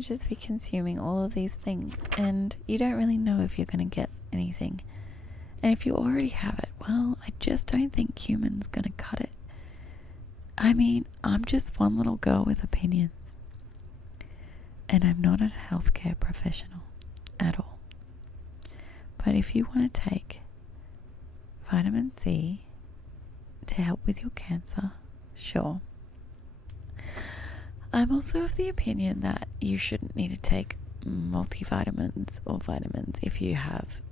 just be consuming all of these things, and you don't really know if you're gonna get anything. And if you already have it, well, I just don't think humans gonna cut it. I mean, I'm just one little girl with opinions, and I'm not a healthcare professional at all. But if you want to take vitamin C to help with your cancer, sure. I'm also of the opinion that you shouldn't need to take multivitamins or vitamins if you have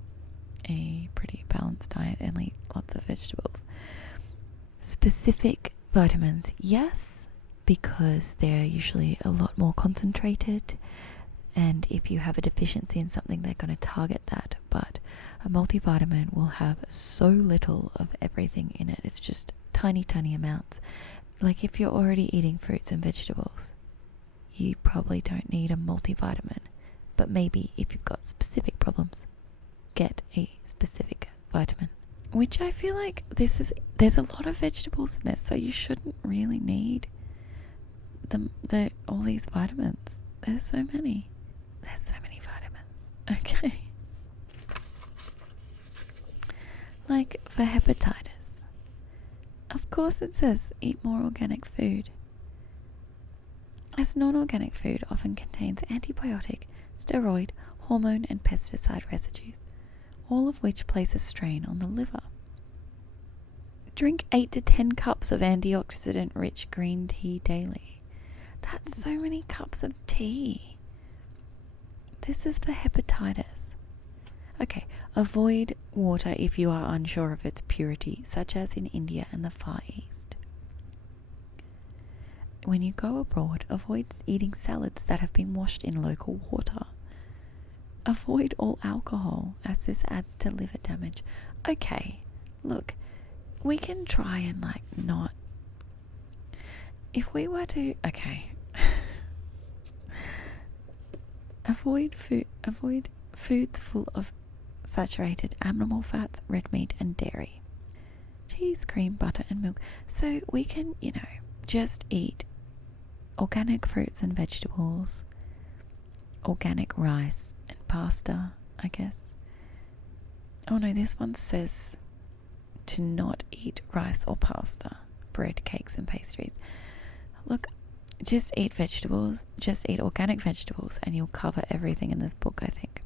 a pretty balanced diet and eat lots of vegetables. Specific vitamins, yes, because they're usually a lot more concentrated, and if you have a deficiency in something, they're going to target that. But a multivitamin will have so little of everything in it. It's just tiny amounts. Like if you're already eating fruits and vegetables, you probably don't need a multivitamin. But maybe if you've got specific problems, get a specific vitamin. which I feel like there's a lot of vegetables in this, so you shouldn't really need all these vitamins. There's so many vitamins. Okay. Like for hepatitis, of course it says eat more organic food, as non-organic food often contains antibiotic, steroid, hormone and pesticide residues, all of which place a strain on the liver. Drink 8 to 10 cups of antioxidant-rich green tea daily. That's so many cups of tea. This is for hepatitis. Okay, avoid water if you are unsure of its purity, such as in India and the Far East. When you go abroad, avoid eating salads that have been washed in local water. Avoid all alcohol, as this adds to liver damage. Okay, look, we can try and not. If we were to, okay. Avoid foods full of saturated animal fats, red meat and dairy. Cheese, cream, butter and milk. So we can, just eat organic fruits and vegetables, organic rice and pasta, I guess. Oh no, this one says to not eat rice or pasta, bread, cakes and pastries. Look, just eat vegetables, just eat organic vegetables, and you'll cover everything in this book, I think.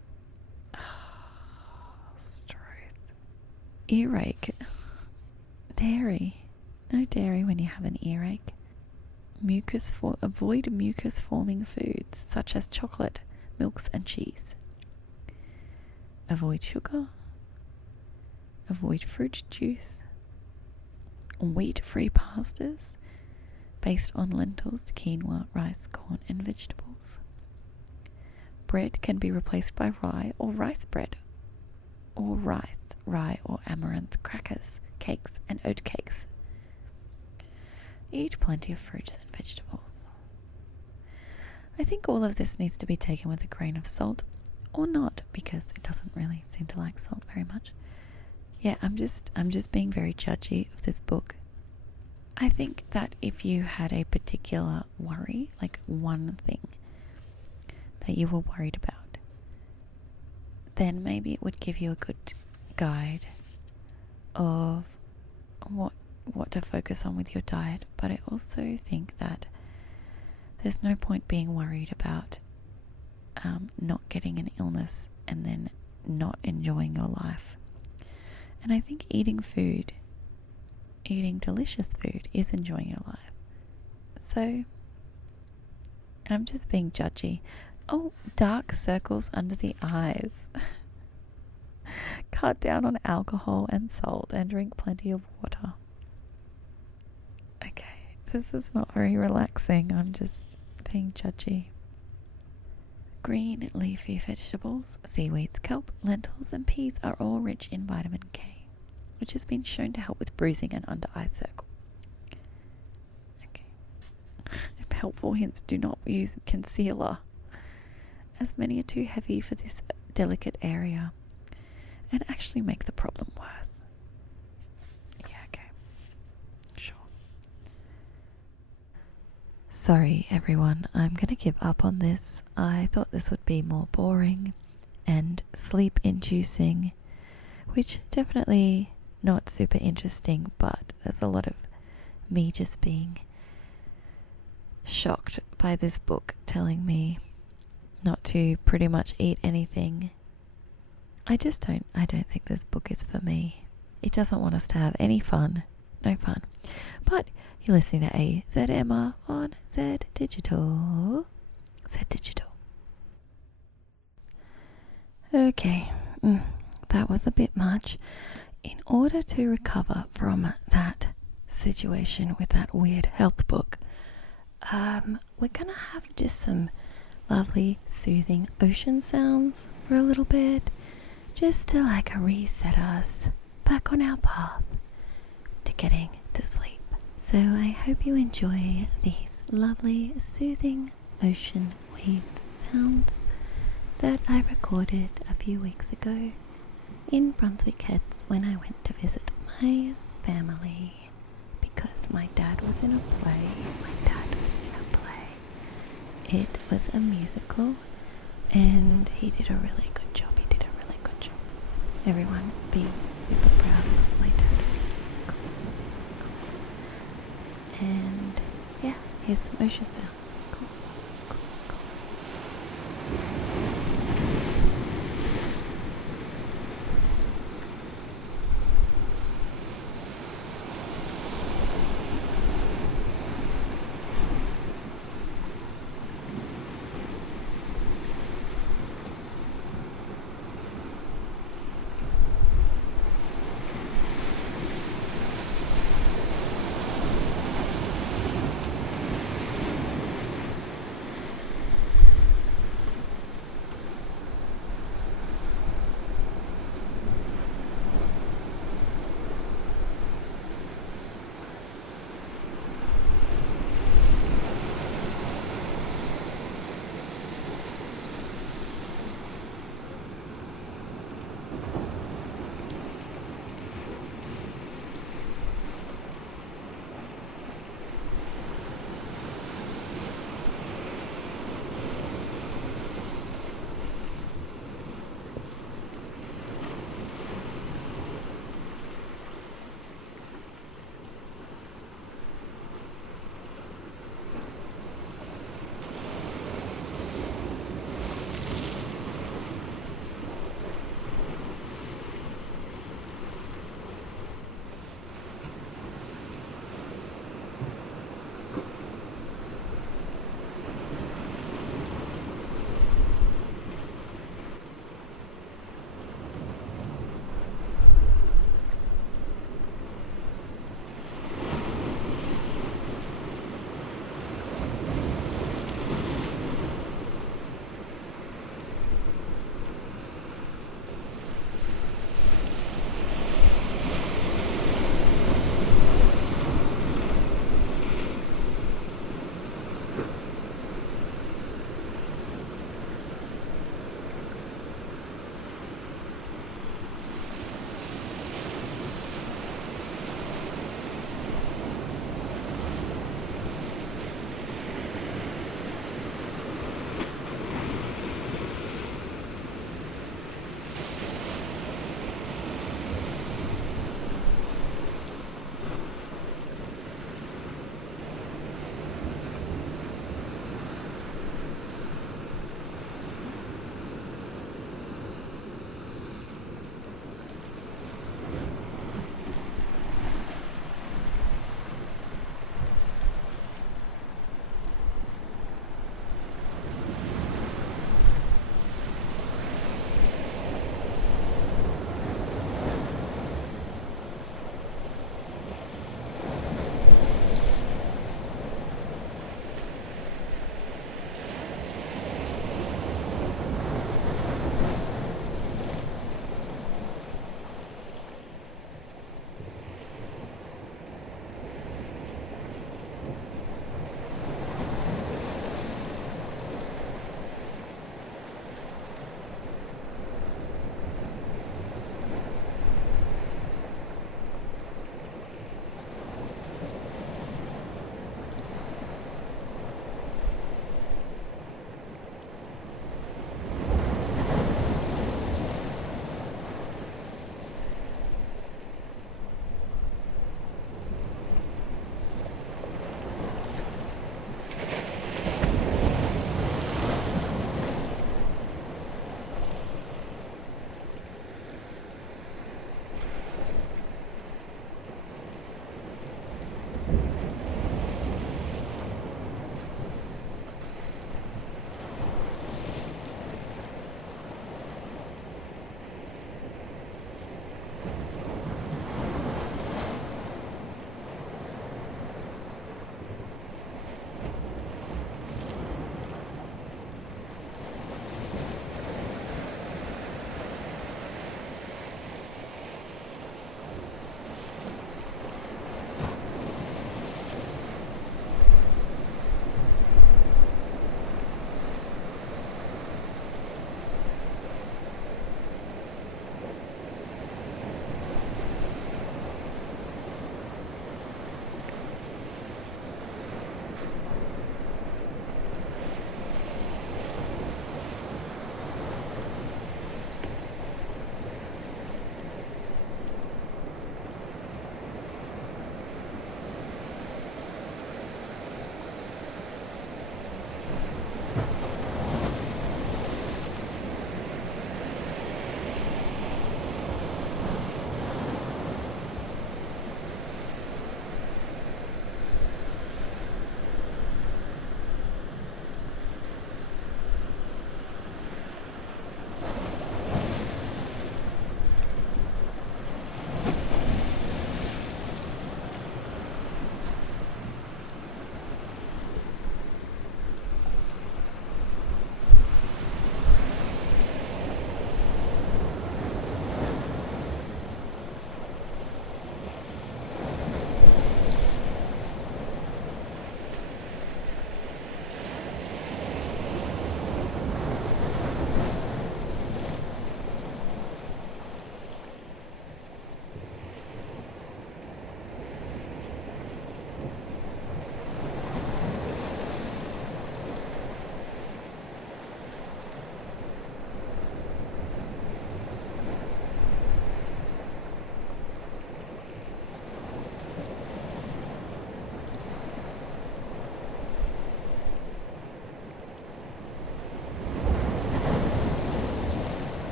Struth. Earache. Dairy. No dairy when you have an earache. Avoid mucus-forming foods, such as chocolate, milks and cheese. Avoid sugar. Avoid fruit juice. Wheat-free pastas based on lentils, quinoa, rice, corn and vegetables. Bread can be replaced by rye or rice bread, or rice, rye or amaranth crackers, cakes and oat cakes. Eat plenty of fruits and vegetables. I think all of this needs to be taken with a grain of salt, or not, because it doesn't really seem to like salt very much. Yeah, I'm just being very judgy of this book. I think that if you had a particular worry, like one thing that you were worried about, then maybe it would give you a good guide of what to focus on with your diet. But I also think that there's no point being worried about not getting an illness and then not enjoying your life. And I think eating delicious food is enjoying your life. So I'm just being judgy. Oh, dark circles under the eyes. Cut down on alcohol and salt and drink plenty of water. Okay, this is not very relaxing. I'm just being judgy. Green leafy vegetables, seaweeds, kelp, lentils and peas are all rich in vitamin K, which has been shown to help with bruising and under-eye circles. Okay. Helpful hints: do not use concealer, as many are too heavy for this delicate area and actually make the problem worse. Yeah, okay. Sure. Sorry everyone, I'm gonna give up on this. I thought this would be more boring and sleep-inducing, which definitely not super interesting, but there's a lot of me just being shocked by this book telling me not to pretty much eat anything. I don't think this book is for me. It doesn't want us to have any fun. No fun. But you're listening to AzZMR on Zed Digital. Zed Digital. Okay, that was a bit much. In order to recover from that situation with that weird health book, we're gonna have just some lovely soothing ocean sounds for a little bit, just to reset us back on our path to getting to sleep. So I hope you enjoy these lovely soothing ocean waves sounds that I recorded a few weeks ago in Brunswick Heads when I went to visit my family because my dad was in a play. It was a musical and he did a really good job. Everyone being super proud of my dad. Cool. And yeah, here's some ocean sounds. Cool.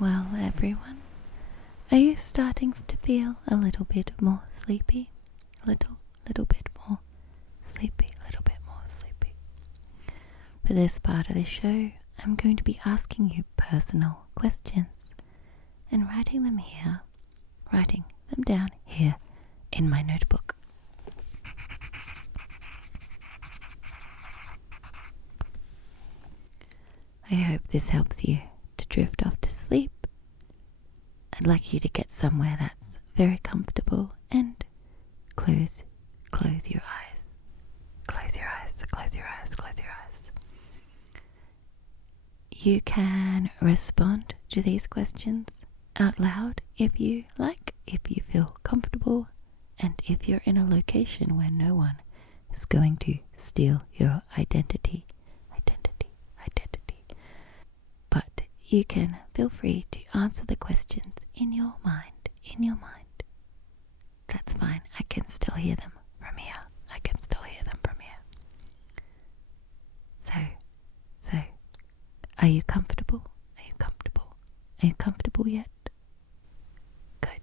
Well, everyone, are you starting to feel a little bit more sleepy? Little bit more sleepy, little bit more sleepy. For this part of the show, I'm going to be asking you personal questions and writing them down here in my notebook. I hope this helps you to drift off to sleep. I'd like you to get somewhere that's very comfortable and close your eyes. Close your eyes, close your eyes, close your eyes. You can respond to these questions out loud if you like, if you feel comfortable, and if you're in a location where no one is going to steal your identity. But you can feel free to answer the questions in your mind. That's fine. I can still hear them from here. So, are you comfortable? Are you comfortable yet? Good.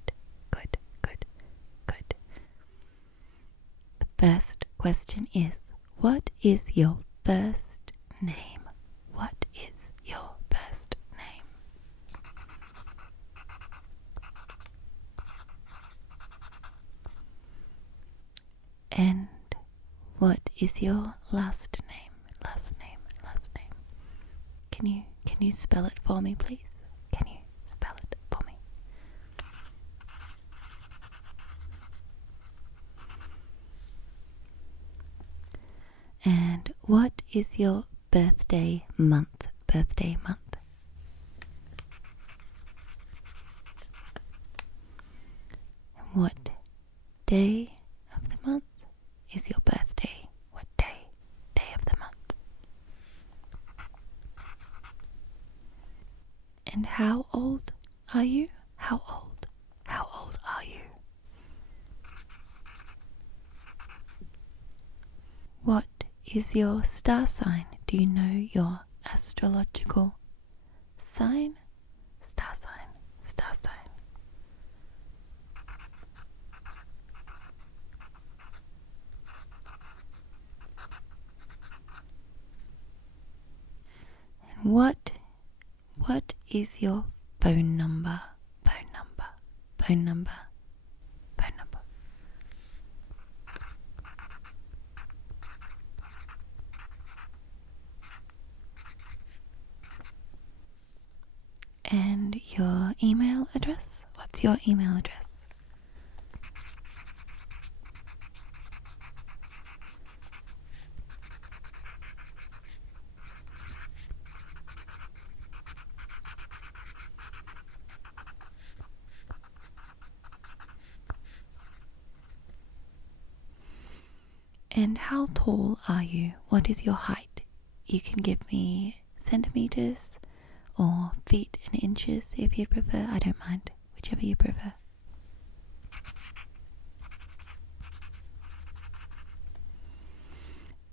The first question is, what is your first name? What is your first name? And what is your last name? Can you spell it for me, please? Can you spell it for me? And what is your birthday month? What day of the month is your birthday? What day of the month? And how old are you? How old are you? What is your star sign? Do you know your astrological sign? Star sign. And what is your phone number? And your email address? What's your email address? And how tall are you? What is your height? You can give me centimeters or feet and inches if you'd prefer. I don't mind, whichever you prefer.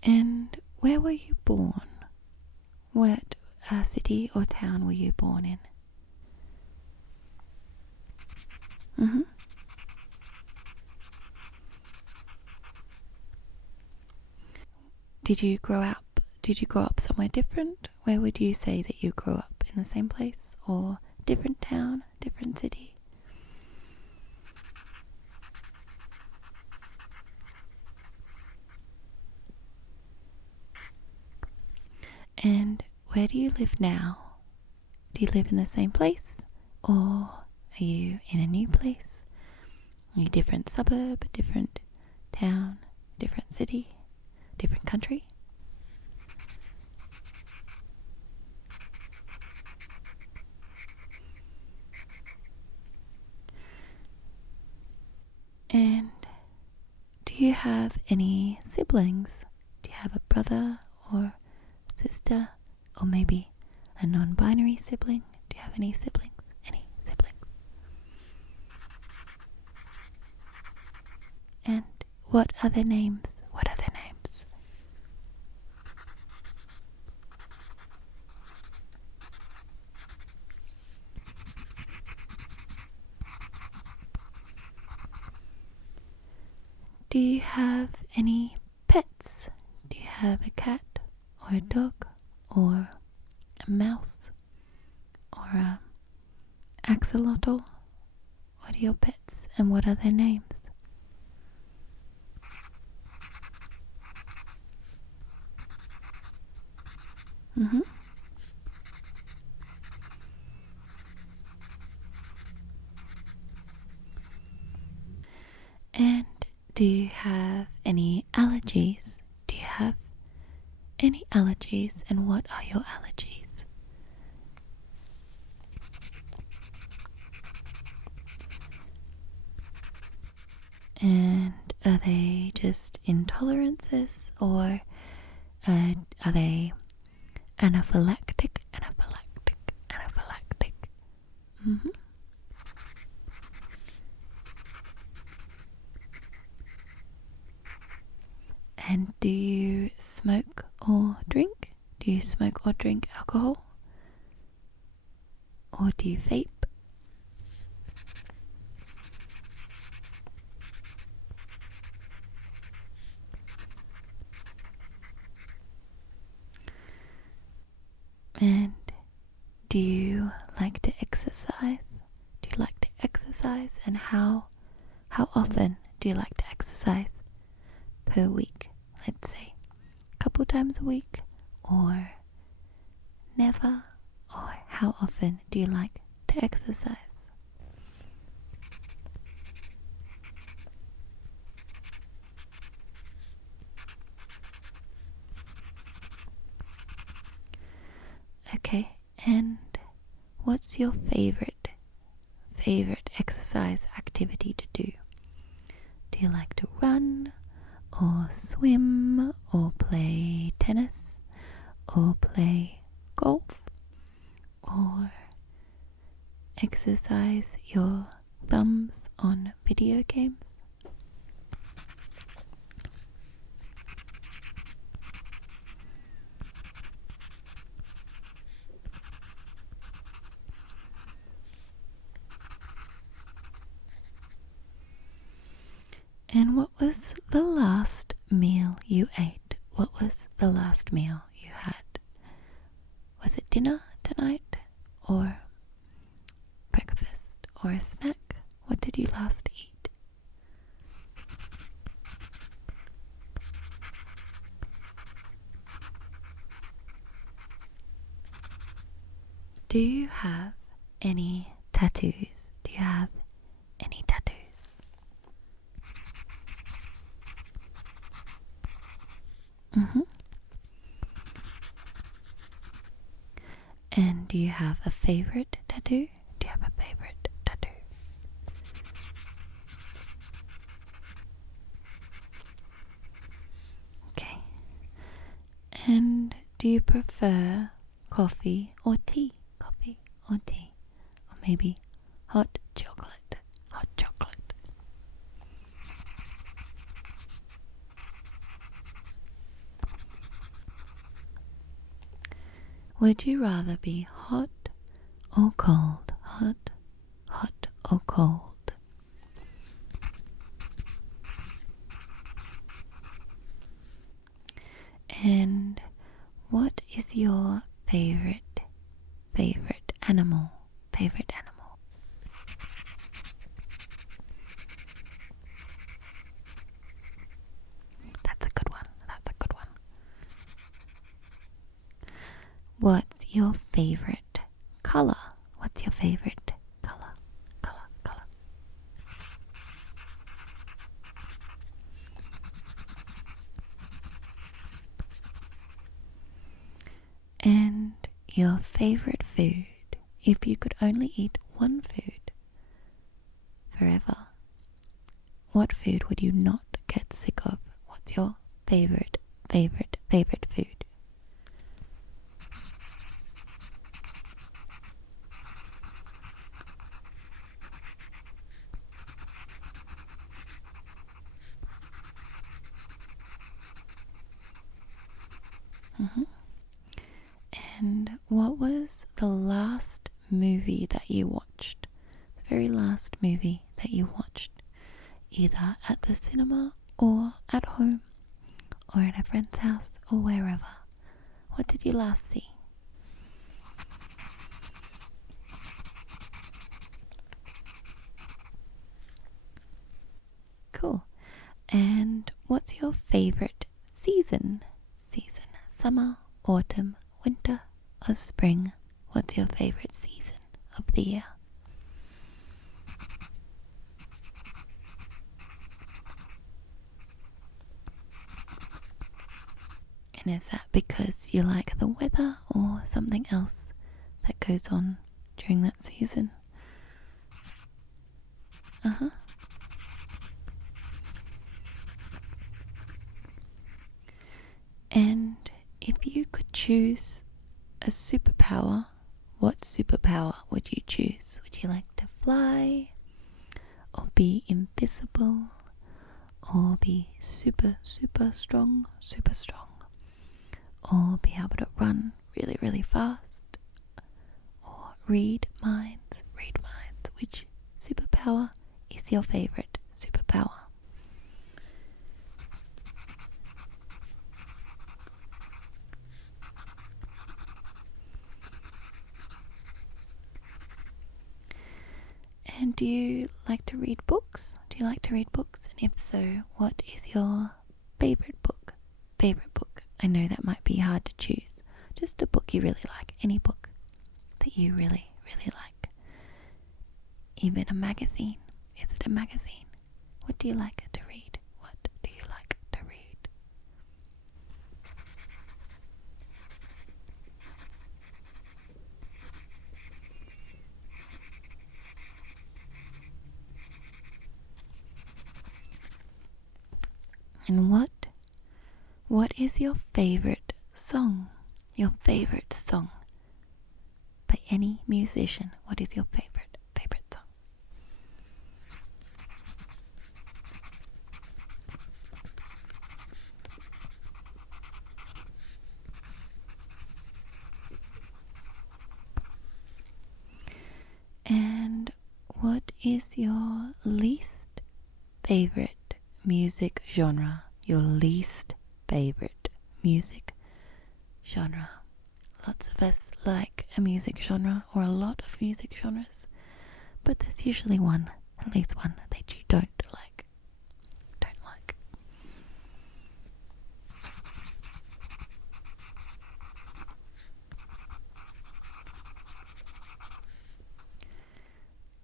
And where were you born? What city or town were you born in? Did you grow up somewhere different? Where would you say that you grew up? In the same place or different town, different city? And where do you live now? Do you live in the same place or are you in a new place? Are you different suburb, different town, different city, different country? And do you have any siblings? Do you have a brother or sister or maybe a non-binary sibling? Do you have any siblings? And what are their names? have any pets? Do you have a cat or a dog or a mouse or a axolotl? What are your pets and what are their names? And do you have any allergies? Do you have any allergies and what are your allergies? And are they just intolerances or are they anaphylactic? And do you smoke or drink? Do you smoke or drink alcohol? Or do you vape? And do you like to exercise? Do you like to exercise, and how often do you like to exercise per week? Let's say a couple times a week, or never, or how often do you like to exercise? Okay, and what's your favorite exercise activity to do? Do you like to run, or swim, or play tennis, or play golf, or exercise your thumbs on video games? And what was the last meal you ate? What was the last meal you had? Was it dinner tonight, or breakfast, or a snack? What did you last eat? Do you have any tattoos? Do you have any tattoos? And do you have a favorite tattoo? Do you have a favorite tattoo? Okay. And do you prefer coffee or tea? Coffee or tea? Or maybe hot chocolate? Hot chocolate. Would you rather be hot or cold? Hot, hot or cold? And what is your favorite animal? Favorite animal? That's a good one. That's a good one. What's your favorite color? What's your favorite color? Color. And your favorite food? If you could only eat one food forever, what food would you not get sick of? What's your favorite food? And what was the last movie that you watched? The very last movie that you watched, either at the cinema or at home or at a friend's house or wherever? What did you last see? Cool. And what's your favorite season? Summer, autumn, winter, or spring? What's your favorite season of the year? And is that because you like the weather or something else that goes on during that season? And if you could choose a superpower, what superpower would you choose? Would you like to fly, or be invisible, or be super strong, or be able to run really fast, or read minds? Which superpower is your favorite superpower? And do you like to read books? And if so, what is your favorite book? I know that might be hard to choose. Just a book you really like. Any book that you really like. Even a magazine. Is it a magazine? What do you like to read? And what is your favorite song? By any musician. What is your favorite song? And what is your least favorite music genre? Lots of us like a music genre or a lot of music genres, but there's usually at least one that you don't like.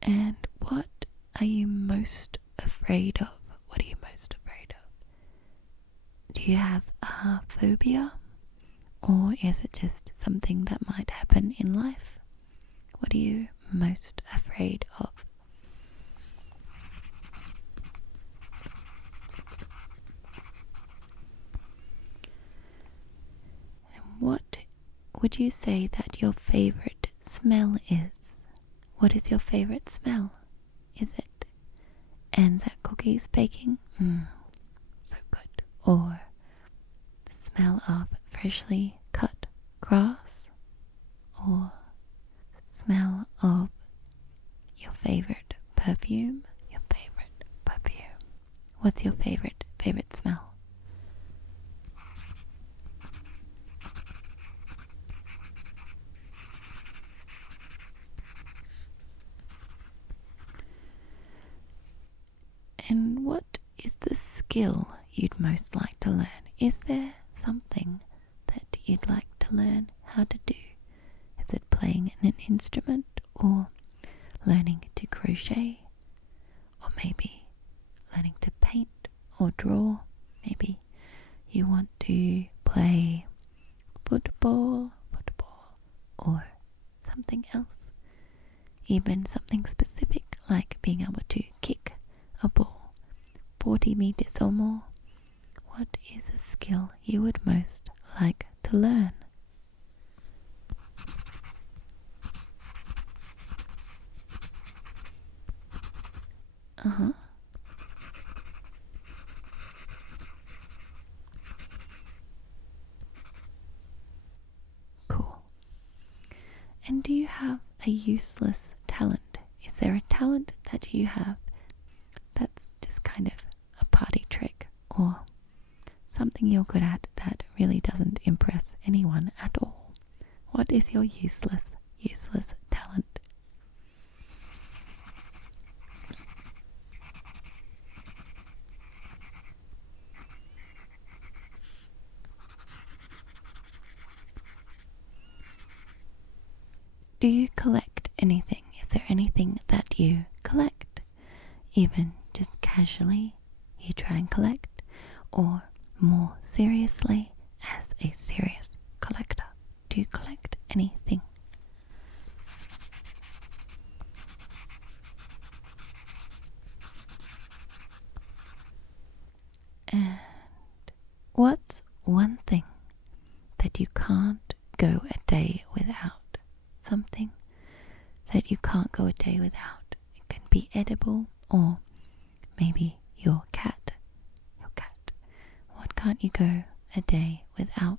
And what are you most afraid of? Do you have a phobia? Or is it just something that might happen in life? What are you most afraid of? And what would you say that your favorite smell is? What is your favorite smell? Is it Anzac cookies baking? So good. Or the smell of freshly cut grass? Or the smell of your favorite perfume? What's your favorite smell? And what is the skill you'd most like to learn? Is there something that you'd like to learn how to do? Is it playing an instrument, or learning to crochet, or maybe learning to paint or draw? Maybe you want to play football or something else. Even something specific like being able to kick a ball 40 meters or more. What is a skill you would most like to learn? Cool. And do you have a useless talent? Is there a talent that you have that's just kind of a party trick, or something you're good at that really doesn't impress anyone at all? What is your useless talent? Do you collect anything? Is there anything that you collect? Even just casually, you try and collect, or more seriously, as a serious collector, do you collect anything? And what's one thing that you can't go a day without? Something that you can't go a day without. It can be edible, or maybe your cat. Your cat. What can't you go a day without?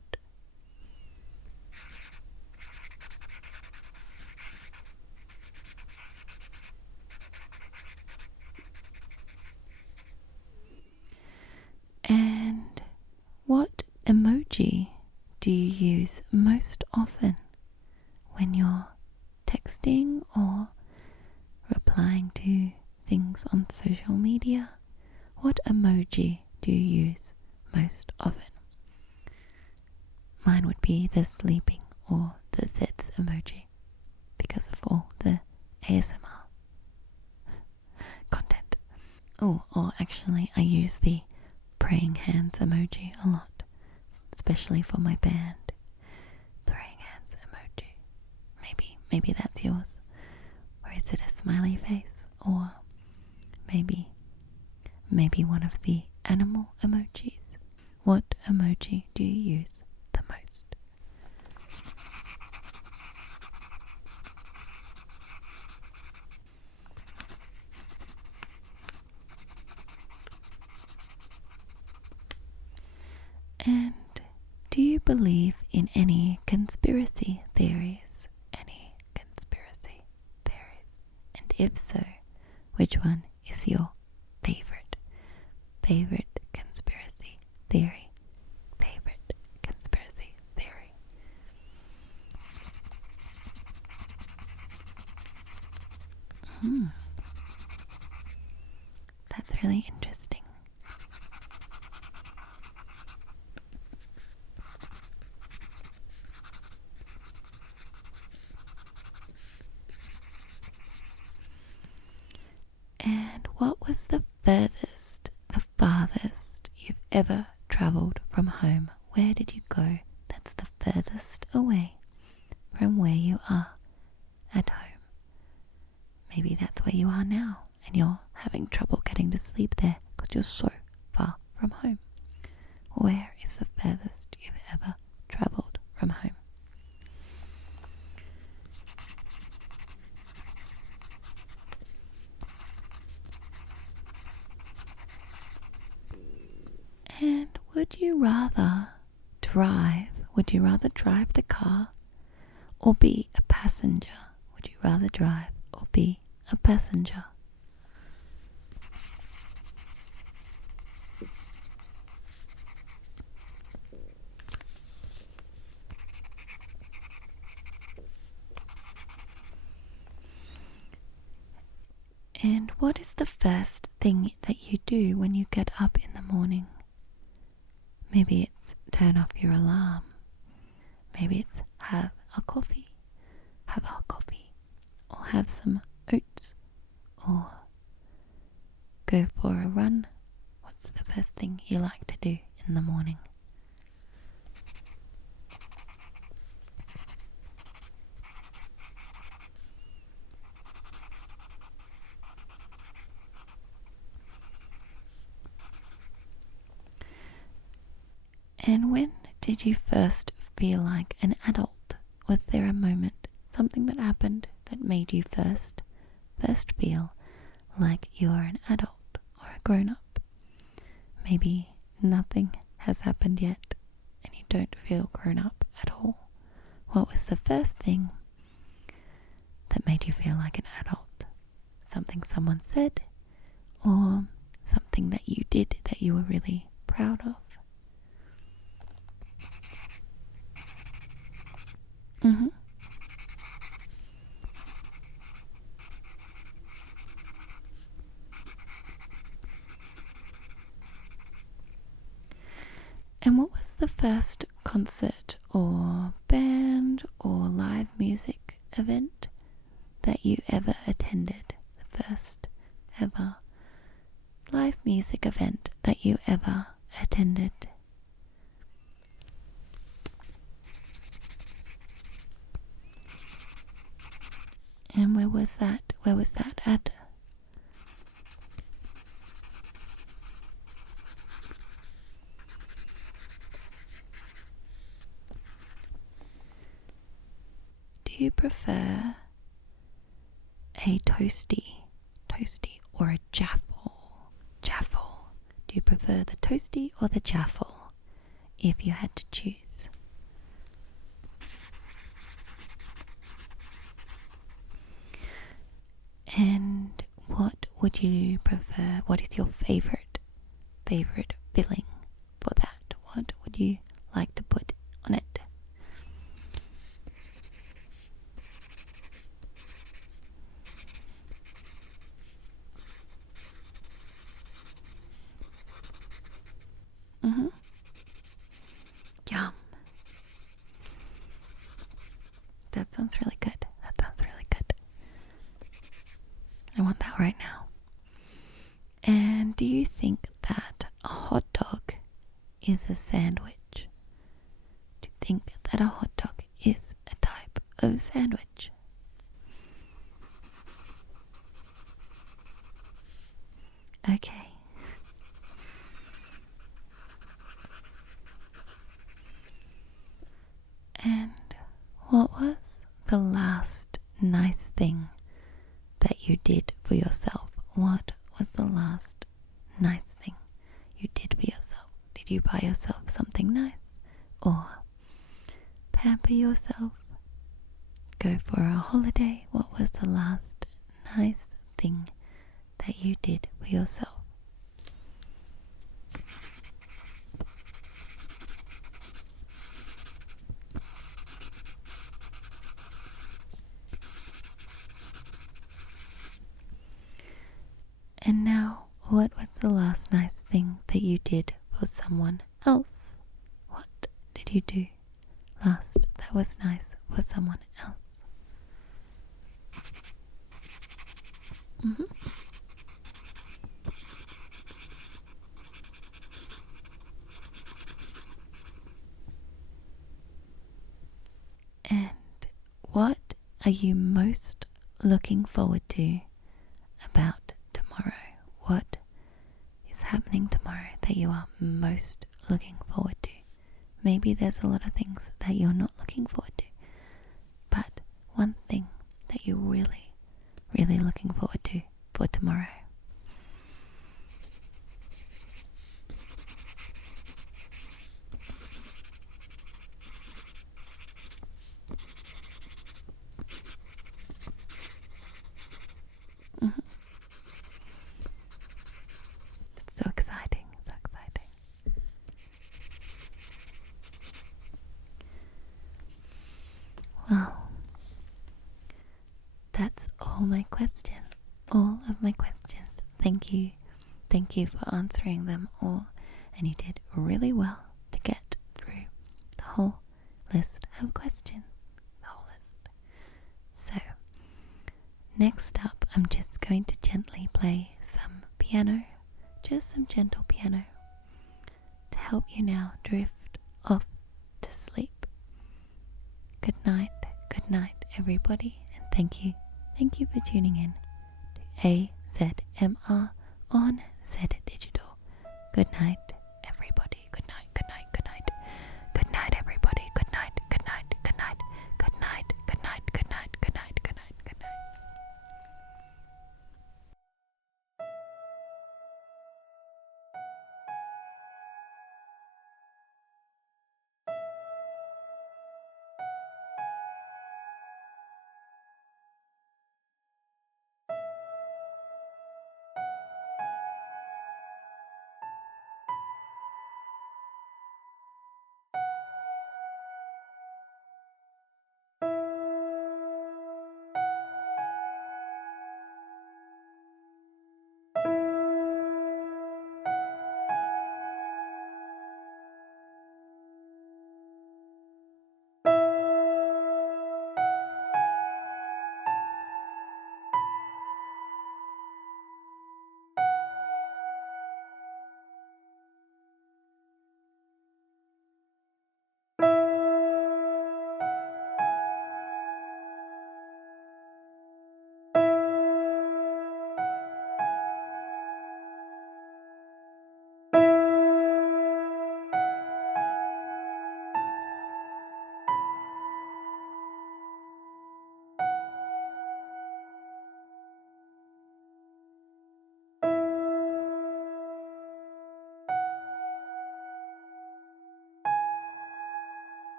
And what emoji do you use most often when you're texting or replying to things on social media? What emoji do you use most often? Mine would be the sleeping or the Zed's emoji because of all the ASMR content. Oh, or actually I use the praying hands emoji a lot, especially for my band. Praying hands emoji. Maybe that's yours. Or is it a smiley face? Or maybe one of the animal emojis? What emoji do you use the most? And do you believe in any conspiracy theories? Any conspiracy theories? And if so, which one is your favorite conspiracy theory? Favorite conspiracy theory. That's really interesting. And what was the farthest you've ever travelled from home? Where did you go? That's the furthest away from where you are at home. Maybe that's where you are now, and you're having trouble getting to sleep there because you're so far from home. Where is the furthest you've ever travelled from home? And would you rather drive the car or be a passenger? Would you rather drive or be a passenger? And what is the first thing that you do when you get up in the morning? Maybe it's turn off your alarm. Maybe it's have a coffee, or have some oats, or go for a run. What's the first thing you like to do in the morning? And when did you first feel like an adult? Was there a moment, something that happened that made you first feel like you're an adult or a grown-up? Maybe nothing has happened yet and you don't feel grown up at all. What was the first thing that made you feel like an adult? Something someone said, or something that you did that you were really proud of? And what was the first concert or band or live music event that you ever attended? The first ever live music event that you ever attended? And where was that? Where was that at? Do you prefer a toasty or a jaffle? Jaffle. Do you prefer the toasty or the jaffle if you had to choose? And what would you prefer? What is your favorite filling for that? What would you like to put on it? Yum. That sounds really good. That sounds really good. I want that right now. And do you think that a hot dog is a sandwich? Do you think that a hot dog is a type of sandwich? Okay. And what was the last nice thing that you did for yourself? What was the last nice thing you did for yourself? Did you buy yourself something nice? Or pamper yourself? Go for a holiday? What was the last nice thing that you did for yourself? And now, what was the last nice thing that you did for someone else? What did you do last that was nice for someone else? And what are you most looking forward to about tomorrow? What is happening tomorrow that you are most looking forward to? Maybe there's a lot of things that you're not looking forward to, but one thing that you're really, really looking forward to for tomorrow. It's so exciting, so exciting. Well, that's all my questions. All of my questions. Thank you. Thank you for answering them all. And you did really well to get through the whole list of questions. The whole list. So, next up, I'm just going to gently play some piano. Just some gentle piano to help you now drift off to sleep. Good night, everybody, and thank you for tuning in to AzZMR on Zed Digital. Good night, everybody. Good night, good night, good night. Good night, everybody. Good night, good night, good night. Good night, good night, good night, good night, good night, good night.